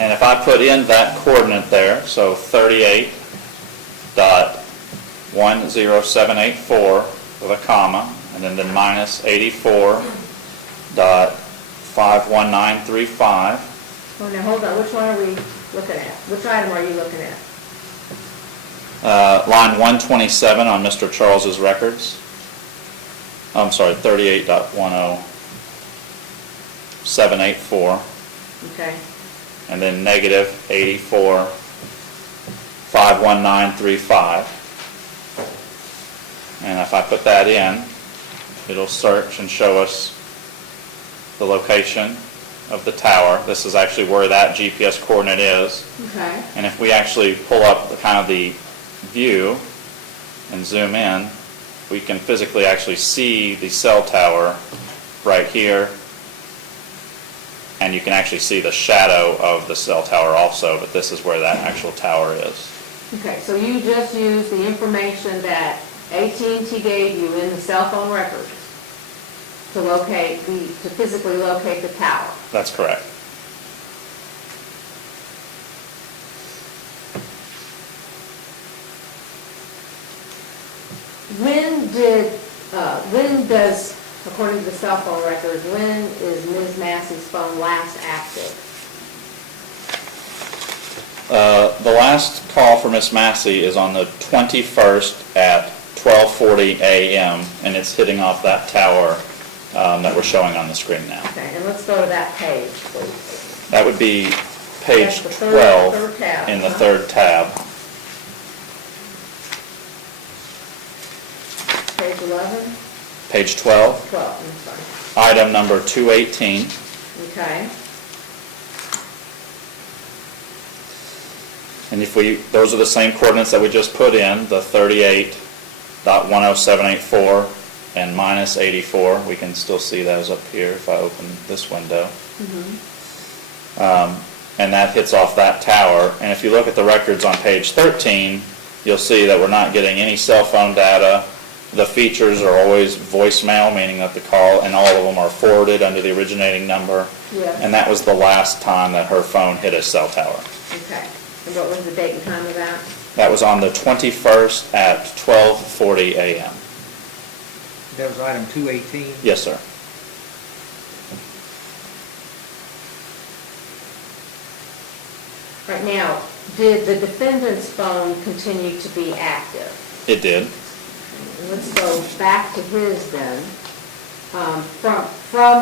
And if I put in that coordinate there, so 38.10784 with a comma, and then minus 84.51935. Oh, now, hold on, which one are we looking at? Which item are you looking at? Line 127 on Mr. Charles's records. I'm sorry, 38.10784, Okay, and then negative 84.51935. And if I put that in, it'll search and show us the location of the tower. This is actually where that GPS coordinate is. okay. And if we actually pull up the kind of the view and zoom in, we can physically actually see the cell tower right here. And you can actually see the shadow of the cell tower also, but this is where that actual tower is. Okay, so you just used the information that AT&T gave you in the cell phone records to physically locate the tower. That's correct. When does, according to the cell phone records, when is Ms. Massey's phone last active? The last call for Miss Massey is on the 21st at 12:40 a.m., and it's hitting off that tower that we're showing on the screen now. Okay, and let's go to that page, please. That would be page That's the 12 third tab, in the huh? third tab. Page 11? Page 12, 12, I'm sorry. item number 218. Okay, And if those are the same coordinates that we just put in, the 38.10784 and minus 84. We can still see those up here if I open this window. And that hits off that tower. And if you look at the records on page 13, you'll see that we're not getting any cell phone data. The features are always voicemail, meaning that the call, and all of them are forwarded under the originating number. yes. And that was the last time that her phone hit a cell tower. Okay, and what was the date and time of that? That was on the 21st at 12:40 a.m. That was item 218. Yes, sir. Right now, did the defendant's phone continue to be active? It did. Let's go back to his then. From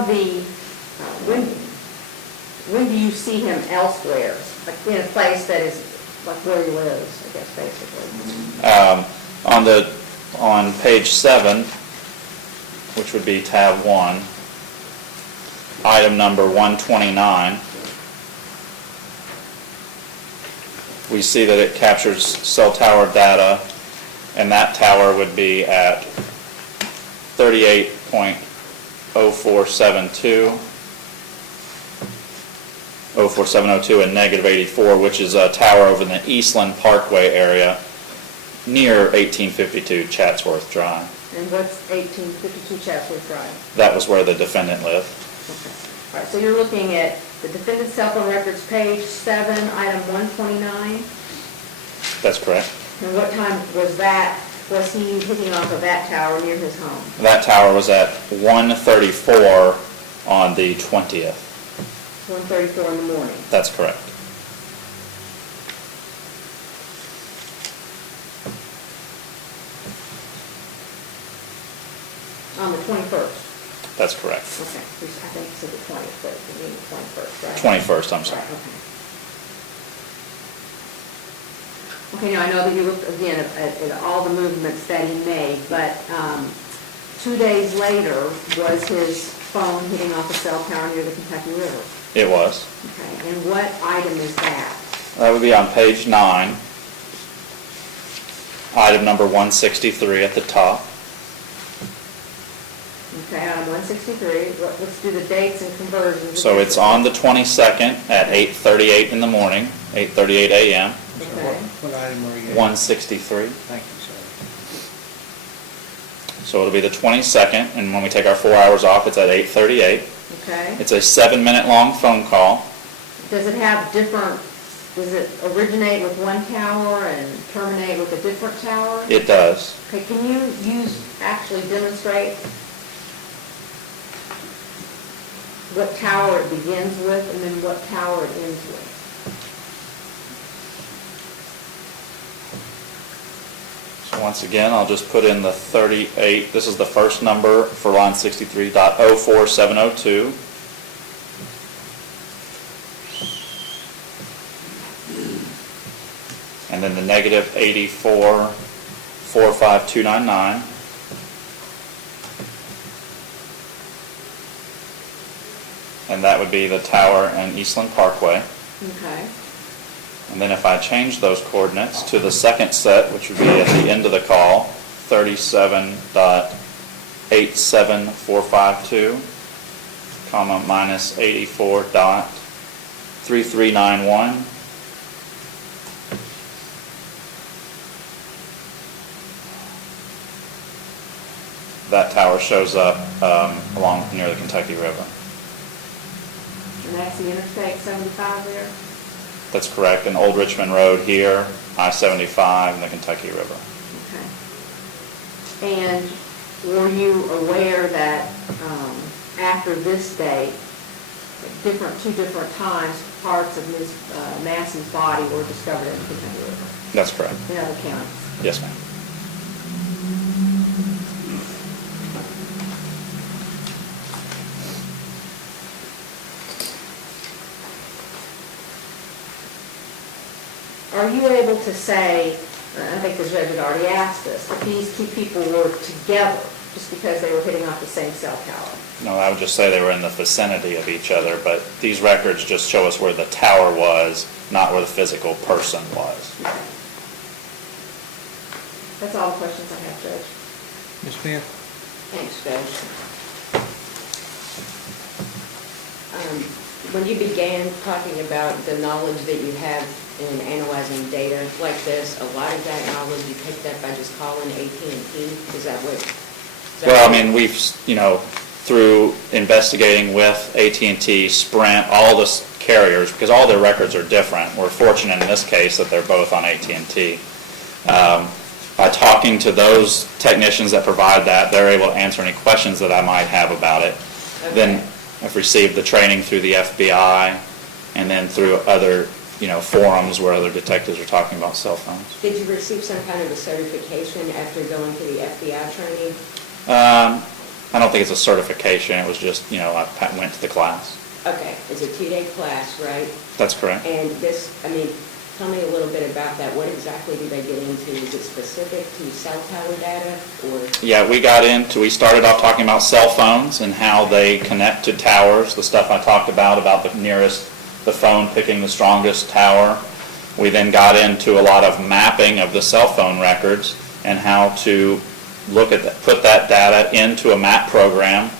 the, when do you see him elsewhere? Like in a place that is like where he lives, I guess, basically. On page 7, which would be tab 1, item number 129, we see that it captures cell tower data, and that tower would be at 38.0472, 04702, and negative 84, which is a tower over in the Eastland Parkway area near 1852 Chatsworth Drive. And what's 1852 Chatsworth Drive? That was where the defendant lived. Okay. All right, so you're looking at the defendant's cell phone records, page 7, item 129. That's correct. And what time was that, was he hitting off of that tower near his home? That tower was at 1:34 on the 20th. 1:34 in the morning. That's correct. On the 21st. That's correct. Okay, I think you said the 20th, but you mean the 21st, right? 21st, I'm sorry. Right, okay. Okay, now I know that you looked again at all the movements that he made, but 2 days later, was his phone hitting off a cell tower near the Kentucky River? It was. Okay, and what item is that? That would be on page 9, item number 163 at the top. Okay, item 163, let's do the dates and conversions. So it's on the 22nd at 8:38 in the morning, 8:38 a.m., Okay. What item were you at? 163. Thank you, sir. So it'll be the 22nd, and when we take our 4 hours off, it's at 8:38. Okay? It's a 7-minute long phone call. Does it have different, does it originate with one tower and terminate with a different tower? It does. Okay, can you actually demonstrate what tower it begins with and then what tower it ends with? So once again, I'll just put in the 38, this is the first number for line 63.04702. And then the negative 84.45299. And that would be the tower in Eastland Parkway. Okay. And then if I change those coordinates to the second set, which would be at the end of the call, 37.87452, comma, minus 84.3391. That tower shows up along near the Kentucky River. And that's the Interstate 75 there? That's correct, and Old Richmond Road here, I-75, and the Kentucky River. Okay. And were you aware that after this date, two different times, parts of Ms. Massey's body were discovered in the Kentucky River That's correct. in other counties? Yes, ma'am. Are you able to say, I think the judge had already asked this, that these two people were together just because they were hitting off the same cell tower? No, I would just say they were in the vicinity of each other, but these records just show us where the tower was, not where the physical person was. That's all the questions I have, Judge. Ms. Smith? Thanks, Judge. When you began talking about the knowledge that you have in analyzing data like this, a lot of that knowledge you picked up by just calling AT&T, is that what? Well, I mean, we've, through investigating with AT&T, Sprint, all the carriers, because all their records are different. We're fortunate in this case that they're both on AT&T. By talking to those technicians that provide that, they're able to answer any questions that I might have about it. Okay. Then I've received the training through the FBI and then through other, forums where other detectives are talking about cell phones. Did you receive some kind of a certification after going to the FBI training? I don't think it's a certification. It was just, I went to the class. Okay, it's a 2-day class, right? That's correct. And this, tell me a little bit about that. What exactly do they get into? Is it specific to cell tower data or? Yeah, we started off talking about cell phones and how they connect to towers, the stuff I talked about the phone picking the strongest tower. We then got into a lot of mapping of the cell phone records and how to put that data into a map program,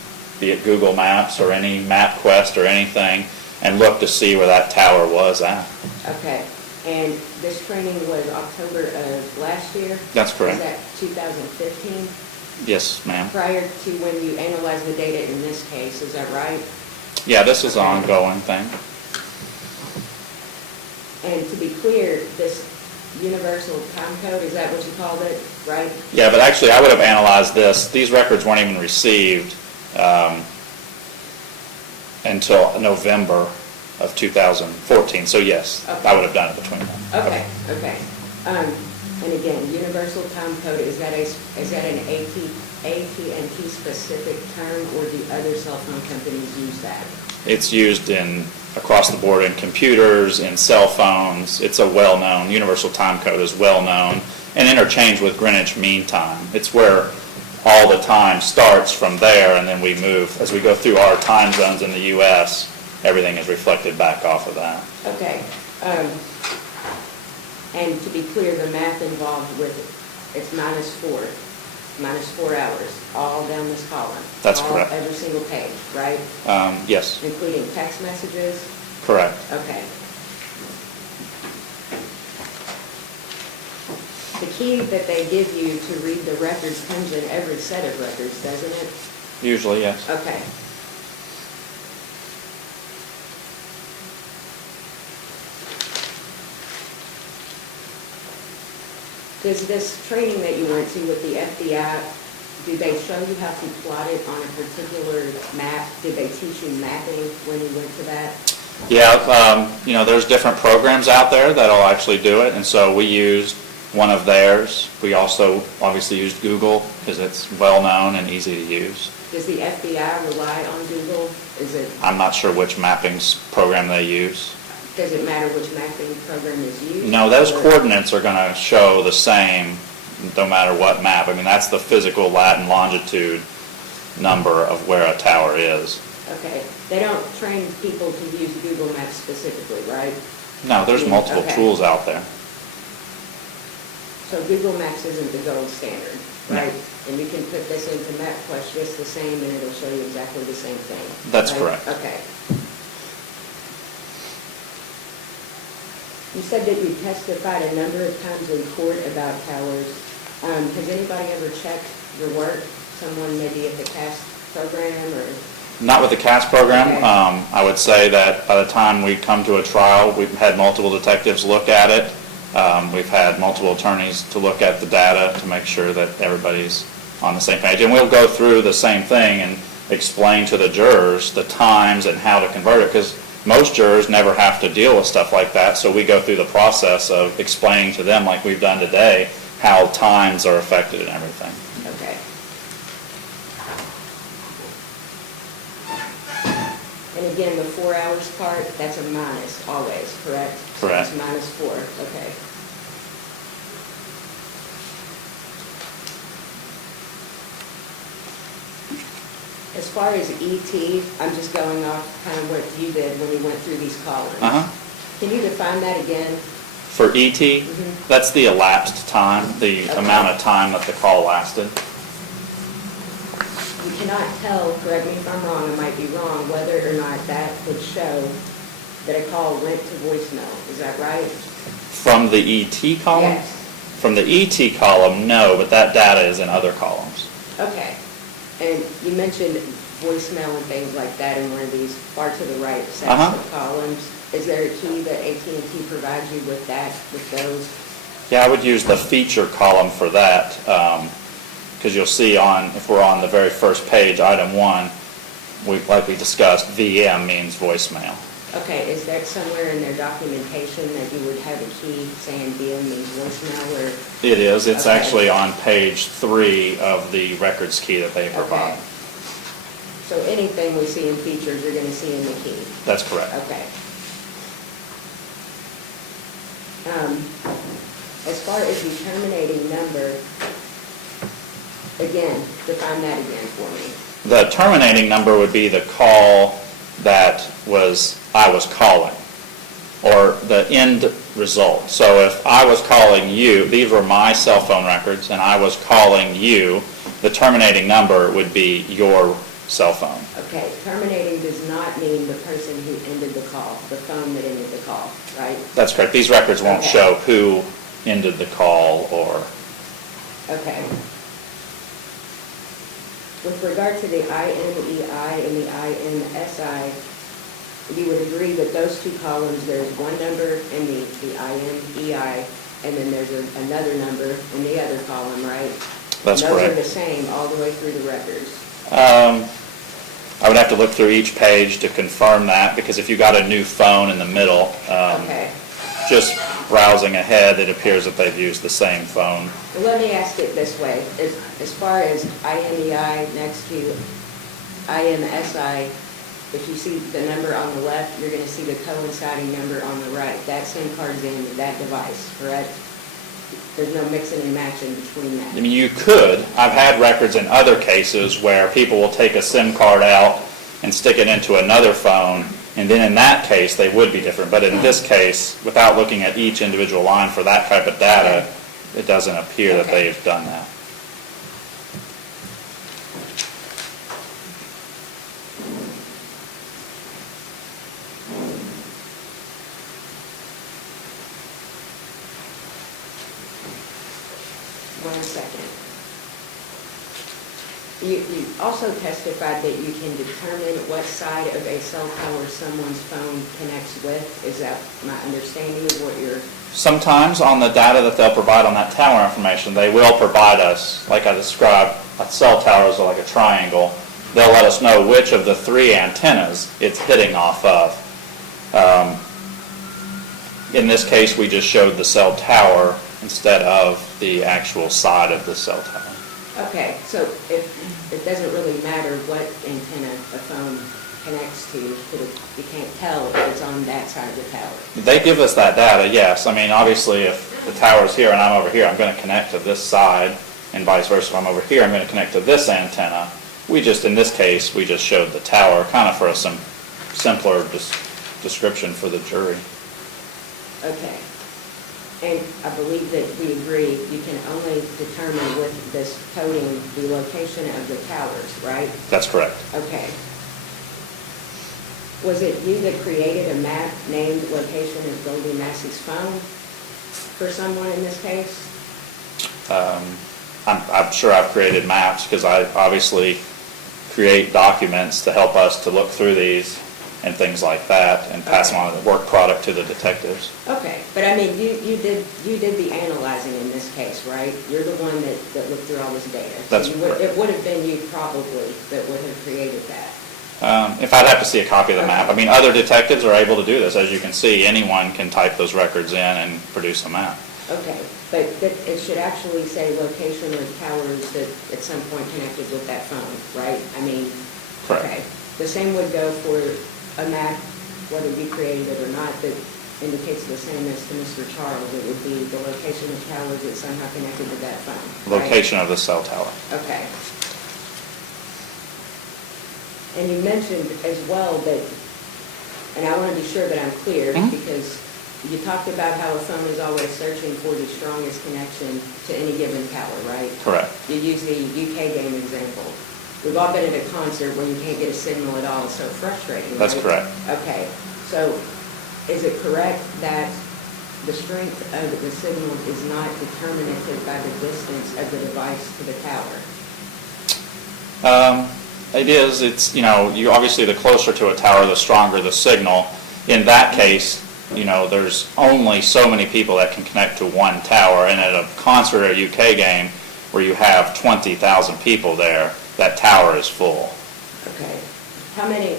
be it Google Maps or any MapQuest or anything, and look to see where that tower was at. Okay, and this training was October of last year? That's correct. Is that 2015? Yes, ma'am. Prior to when you analyzed the data in this case, is that right? Yeah, this is an ongoing thing. And to be clear, this universal time code, is that what you called it, right? Yeah, but actually I would have analyzed this. These records weren't even received until November of 2014. So yes, Okay. I would have done it between them. Okay. And again, universal time code, is that an AT&T specific term, or do other cell phone companies use that? It's used across the board in computers, in cell phones. It's a well-known, universal time code is well-known and interchanged with Greenwich Mean Time. It's where all the time starts from there, and then we move. As we go through our time zones in the U.S., everything is reflected back off of that. Okay. And to be clear, the math involved with it's minus 4 hours, all down this column. That's correct. Every single page, right? Yes, Including text messages? correct. Okay. The key that they give you to read the records comes in every set of records, doesn't it? Usually, yes. Okay. Does this training that you went to with the FBI, do they show you how to plot it on a particular map? Did they teach you mapping when you went to that? Yeah, there's different programs out there that'll actually do it, and so we used one of theirs. We also obviously used Google because it's well-known and easy to use. Does the FBI rely on Google? I'm not sure which program they use. Does it matter which mapping program is used? No, those or- coordinates are going to show the same no matter what map. I mean, that's the physical lat and longitude number of where a tower is. Okay, they don't train people to use Google Maps specifically, right? No, there's multiple Okay. tools out there. So Google Maps isn't the gold standard, No. right? And you can put this into MapQuest just the same, and it'll show you exactly the same thing. That's right? correct. Okay. You said that you testified a number of times in court about towers. Has anybody ever checked your work? Someone maybe at the CAST program or? Not with the CAS program. Okay. I would say that by the time we come to a trial, we've had multiple detectives look at it. We've had multiple attorneys to look at the data to make sure that everybody's on the same page. And we'll go through the same thing and explain to the jurors the times and how to convert it, because most jurors never have to deal with stuff like that. So we go through the process of explaining to them, like we've done today, how times are affected and everything. Okay. And again, the 4 hours part, that's a minus always, correct? So Correct. it's -4, okay. As far as ET, I'm just going off kind of what you did when you went through these columns. Uh-huh. Can you define that again? For ET, that's the elapsed time, the Okay. amount of time that the call lasted. You cannot tell, correct me if I'm wrong, I might be wrong, whether or not that would show that a call went to voicemail. Is that right? From the ET column? Yes. From the ET column, no, but that data is in other columns. Okay. And you mentioned voicemail and things like that in one of these far to the right sets Uh-huh. of columns. Is there a key that AT&T provides you with that, with those? Yeah, I would use the feature column for that, because you'll see if we're on the very first page, item 1, like we discussed, VM means voicemail. Okay, is that somewhere in their documentation that you would have a key saying VM means voicemail, or? It is, it's Okay. actually on page 3 of the records key that they provide. Okay. So anything we see in features, you're going to see in the key? That's correct. Okay. As far as the terminating number, again, define that again for me. The terminating number would be the call that I was calling, or the end result. So if I was calling you, these were my cell phone records, and I was calling you, the terminating number would be your cell phone. Okay, terminating does not mean the person who ended the call, the phone that ended the call, right? That's correct. These records won't Okay. show who ended the call or... Okay. With regard to the IMEI and the IMSI, you would agree that those two columns, there's one number in the IMEI, and then there's another number in the other column, right? That's And those are correct. the same all the way through the records. I would have to look through each page to confirm that, because if you got a new phone in the middle, Okay. just browsing ahead, it appears that they've used the same phone. Well, let me ask it this way. As far as IMEI next to IMSI, if you see the number on the left, you're going to see the coinciding number on the right. That SIM card's in that device, correct? There's no mixing and matching between that. I mean, you could. I've had records in other cases where people will take a SIM card out and stick it into another phone, and then in that case, they would be different. But in this case, without looking at each individual line for that type of data, it doesn't appear that Okay. they've done that. 1 second. You also testified that you can determine what side of a cell tower someone's phone connects with. Is that my understanding of what you're... Sometimes on the data that they'll provide on that tower information, they will provide us, like I described, a cell tower is like a triangle. They'll let us know which of the 3 antennas it's hitting off of. In this case, we just showed the cell tower instead of the actual side of the cell tower. Okay, so if it doesn't really matter what antenna a phone connects to, you can't tell if it's on that side of the tower. They give us that data, yes. I mean, obviously, if the tower's here and I'm over here, I'm going to connect to this side, and vice versa. If I'm over here, I'm going to connect to this antenna. We just, in this case, we just showed the tower, kind of for a simpler description for the jury. Okay. And I believe that we agree you can only determine with this coding the location of the towers, right? That's correct. Okay. Was it you that created a map named location of Goldie Massey's phone for someone in this case? I'm sure I've created maps because I obviously create documents to help us to look through these and things like that and pass them on as a work product to the detectives. Okay, but I mean, you did the analyzing in this case, right? You're the one that looked through all this data. That's So correct. it would have been you probably that would have created that. If I'd have to see a copy of the map. I mean, other detectives are able to do this. As you can see, anyone can type those records in and produce a map. Okay, but it should actually say location of towers that at some point connected with that phone, right? I mean, Correct. okay. The same would go for a map, whether you created it or not, that indicates the same as to Mr. Charles. It would be the location of towers that somehow connected to that phone, right? Location of the cell tower. Okay. And you mentioned as well that, and I want to be sure that I'm clear, Mhm. because you talked about how a phone is always searching for the strongest connection to any given tower, right? Correct. You use the UK game example. We've all been at a concert where you can't get a signal at all. It's so frustrating, right? That's correct. Okay. So is it correct that the strength of the signal is not determinative by the distance of the device to the tower? It is. It's, you obviously the closer to a tower, the stronger the signal. In that case, there's only so many people that can connect to one tower. And at a concert or a UK game where you have 20,000 people there, that tower is full. Okay. How many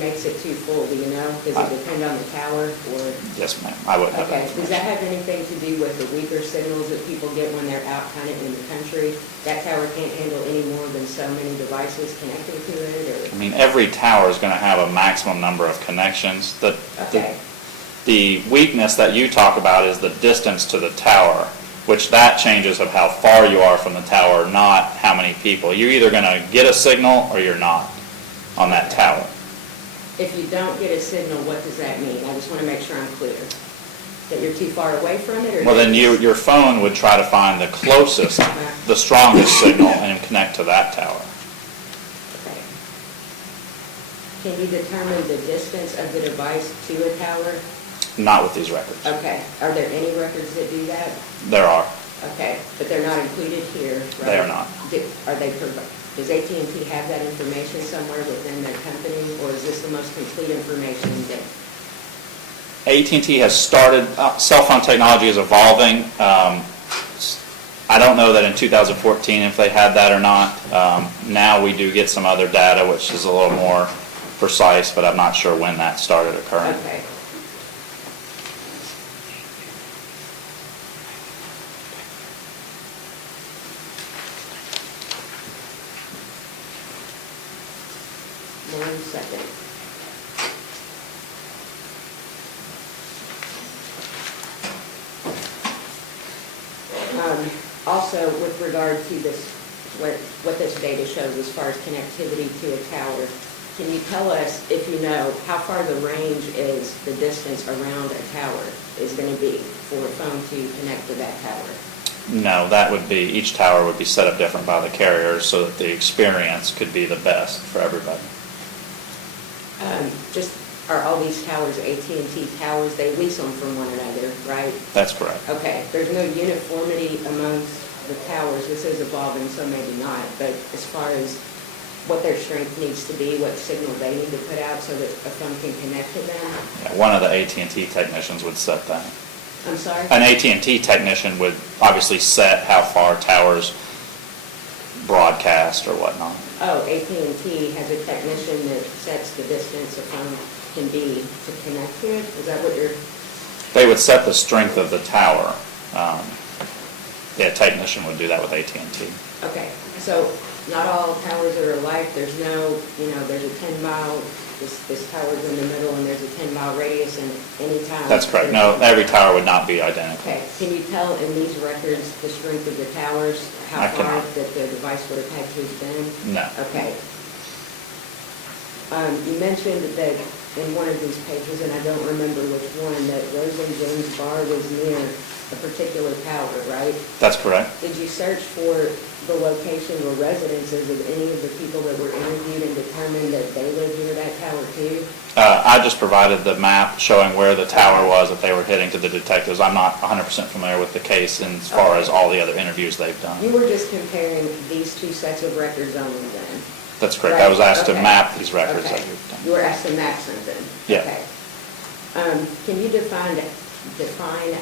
makes it too full, do you know? Does it depend on the tower or? Yes, ma'am. I would have Okay, that does that information. have anything to do with the weaker signals that people get when they're out kind of in the country? That tower can't handle any more than so many devices connected to it, I mean, every tower is going to have a maximum number of connections. Okay. The weakness that you talk about is the distance to the tower, which that changes of how far you are from the tower, not how many people. You're either going to get a signal or you're not on that tower. If you don't get a signal, what does that mean? I just want to make sure I'm clear. That you're too far away from it, or? Well, then your phone would try to find the closest, the strongest signal and connect to that tower. Okay. Can you determine the distance of the device to a tower? Not with these records. Okay. Are there any records that do that? There are. Okay, but they're not included here, right? They are not. Does AT&T have that information somewhere within their company, or is this the most complete information that? AT&T has started, cell phone technology is evolving. I don't know that in 2014 if they had that or not. Now we do get some other data which is a little more precise, but I'm not sure when that started occurring. Okay. One second. Also, with regard to this, what this data shows as far as connectivity to a tower, can you tell us, if you know, how far the range is, the distance around a tower is going to be for a phone to connect to that tower? No, that would be, each tower would be set up different by the carriers so that the experience could be the best for everybody. Are all these towers AT&T towers? They lease them from one another, right? That's correct. Okay, there's no uniformity amongst the towers, this is evolving, so maybe not, but as far as what their strength needs to be, what signal they need to put out so that a phone can connect to them? Yeah, one of the AT&T technicians would set that. I'm sorry? An AT&T technician would obviously set how far towers broadcast or whatnot. Oh, AT&T has a technician that sets the distance a phone can be to connect to it? Is that what you're, They would set the strength of the tower. Yeah, a technician would do that with AT&T. okay, so not all towers are alike, there's no, there's a 10-mile, this tower's in the middle and there's a 10-mile radius and any tower. That's correct. No, every tower would not be identical. Okay, can you tell in these records the strength of the towers, how I far cannot. that the device would have had to have been? No. Okay. You mentioned that in one of these pages, and I don't remember which one, that Rose and James Bar was near a particular tower, right? That's correct. Did you search for the location or residences of any of the people that were interviewed and determine that they lived near that tower too? I just provided the map showing where the tower was that they were hitting to the detectives. I'm not 100% familiar with the case and as far as all the other interviews they've done. You were just comparing these two sets of records only then? That's correct. I was asked to Okay. map these records that Okay. you've done. You were asked to map something? Yeah. Okay. Can you define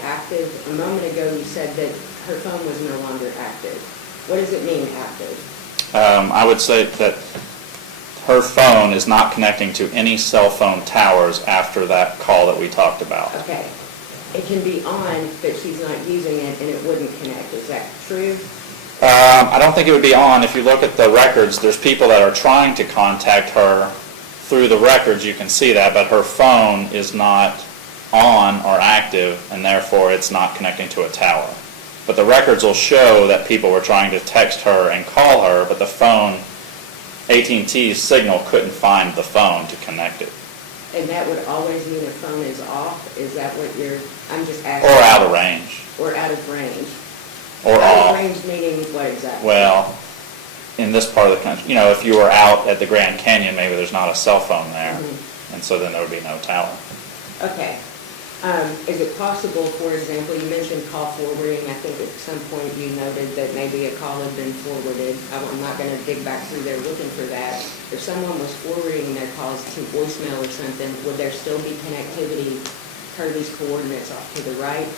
active? A moment ago, you said that her phone was no longer active. What does it mean, active? I would say that her phone is not connecting to any cell phone towers after that call that we talked about. Okay. It can be on, but she's not using it, and it wouldn't connect. Is that true? I don't think it would be on. If you look at the records, there's people that are trying to contact her through the records. You can see that, but her phone is not on or active, and therefore it's not connecting to a tower. But the records will show that people were trying to text her and call her, but the phone, AT&T's signal couldn't find the phone to connect it. And that would always mean a phone is off? Is that what I'm just asking? Or out of range. Or out of range? Or Out off. of range meaning what exactly? Well, in this part of the country, if you were out at the Grand Canyon, maybe there's not a cell phone there, and so then there would be no tower. Okay. Is it possible, for example, you mentioned call forwarding. I think at some point you noted that maybe a call had been forwarded. I'm not going to dig back through there looking for that. If someone was forwarding their calls to voicemail or something, would there still be connectivity per these coordinates off to the right?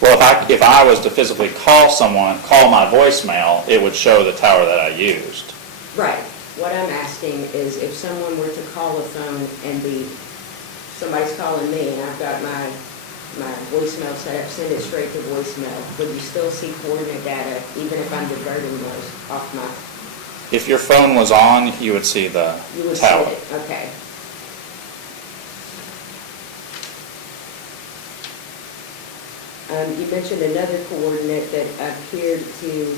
Well, if I was to physically call my voicemail, it would show the tower that I used. Right. What I'm asking is if someone were to call a phone and somebody's calling me and I've got my voicemail set up, send it straight to voicemail, would you still see coordinate data even if I'm diverting those off my, If your phone was on, you would see the you would see tower. it? Okay. You mentioned another coordinate that appeared to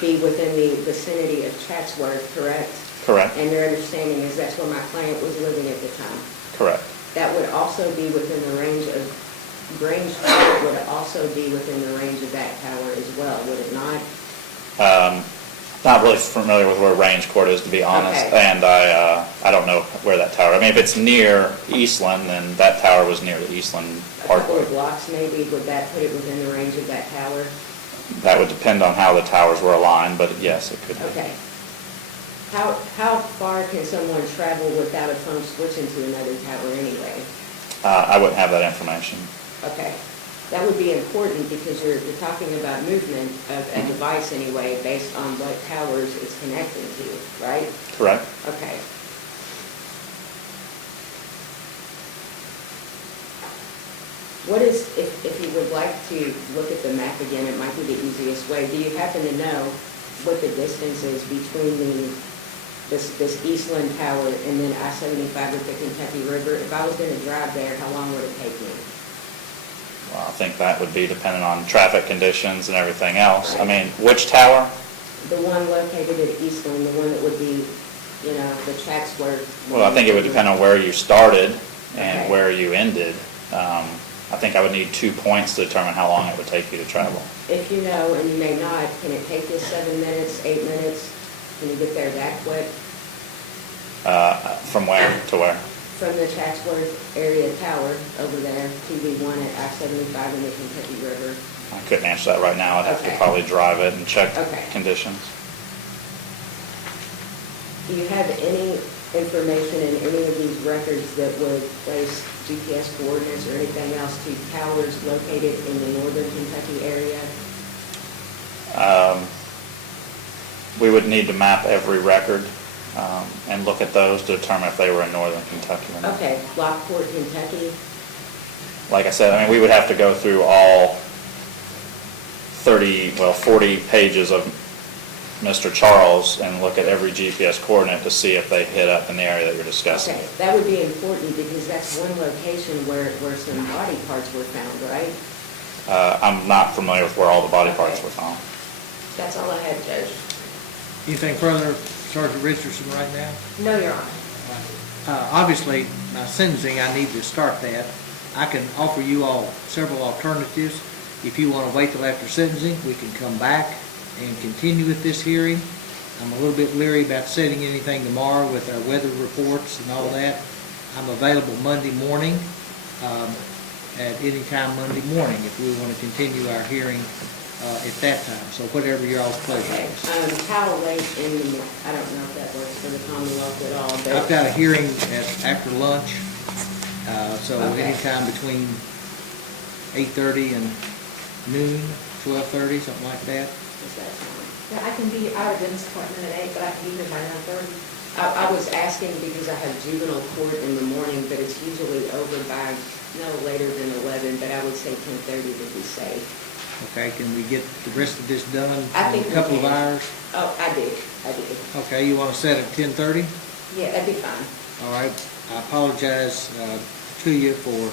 be within the vicinity of Chatsworth, correct? Correct, And your understanding is that's where my client was living at the time? correct. That would also be within the range of, Grange Tower would also be within the range of that tower as well, would it not? Not really familiar with where Range Court is, to be honest, Okay. and I don't know where that tower, if it's near Eastland, then that tower was near the Eastland A couple Parkway. of blocks maybe, would that put it within the range of that tower? That would depend on how the towers were aligned, but yes, it could be. Okay. How far can someone travel without a phone switching to another tower anyway? I wouldn't have that information. Okay. That would be important because you're talking about movement of a device anyway based on what towers it's connecting to, right? Correct? Okay. What is, if you would like to look at the map again, it might be the easiest way. Do you happen to know what the distance is between this Eastland Tower and then I-75 with the Kentucky River? If I was going to drive there, how long would it take me? Well, I think that would be dependent on traffic conditions and everything else. I mean, which tower? The one located at Eastland, the one that would be, the Chatsworth. Well, I think it would depend on where you started and Okay. where you ended. I think I would need 2 points to determine how long it would take you to travel. If you know, and you may not, can it take you 7 minutes, 8 minutes? Can you get there that quick? From where to where? from the Chatsworth area tower over there, TV1 at I-75 in the Kentucky River. I couldn't answer that right now. I'd have to Okay. probably drive it and check Okay. conditions. Do you have any information in any of these records that would place GPS coordinates or anything else to towers located in the northern Kentucky area? We would need to map every record and look at those to determine if they were in northern Kentucky or not. Okay, Lockport, Kentucky. Like I said, I mean, we would have to go through all 40 pages of Mr. Charles and look at every GPS coordinate to see if they hit up in the area that you're discussing. Okay, that would be important because that's one location where some body parts were found, right? I'm not familiar with where all the body parts Okay. were found. That's all I had, Judge. Anything further, Sergeant Richardson, right now? No, Your Honor. Obviously, my sentencing, I need to start that. I can offer you all several alternatives. If you want to wait till after sentencing, we can come back and continue with this hearing. I'm a little bit leery about setting anything tomorrow with our weather reports and all that. I'm available Monday morning, at any time Monday morning, if we want to continue our hearing at that time. So whatever your all's pleasure Okay, is. how late in the, I don't know if that works for the Commonwealth at all, but. I've got a hearing after lunch, so Okay. anytime between 8:30 and noon, 12:30, something like that. Is that fine? Yeah, I can be out of this appointment at 8, but I can be here by 9:30. I was asking because I have juvenile court in the morning, but it's usually over by no later than 11, but I would say 10:30 would be safe. Okay, can we get the rest of this done I in think a we couple of can. hours? Oh, I did. Okay, you want to set it at 10:30? Yeah, that'd be fine. All right, I apologize to you for,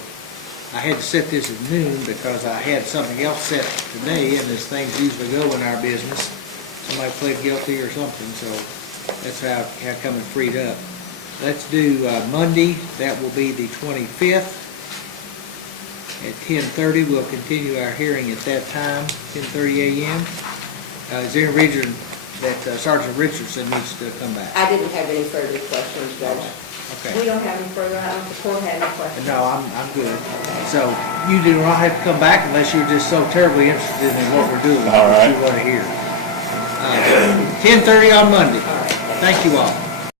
I had to set this at noon because I had something else set today, and as things usually go in our business, somebody pled guilty or something, so that's how come it freed up. Let's do Monday, that will be the 25th. At 10:30, we'll continue our hearing at that time, 10:30 a.m. Is there any reason that Sergeant Richardson needs to come back? I didn't have any further questions, Judge. Okay. We don't have any further, I don't think the court had any questions. No, I'm good. So you do not have to come back unless you're just so terribly interested in what we're doing, All what right. you want to hear. 10:30 on Monday. All right. Thank you all.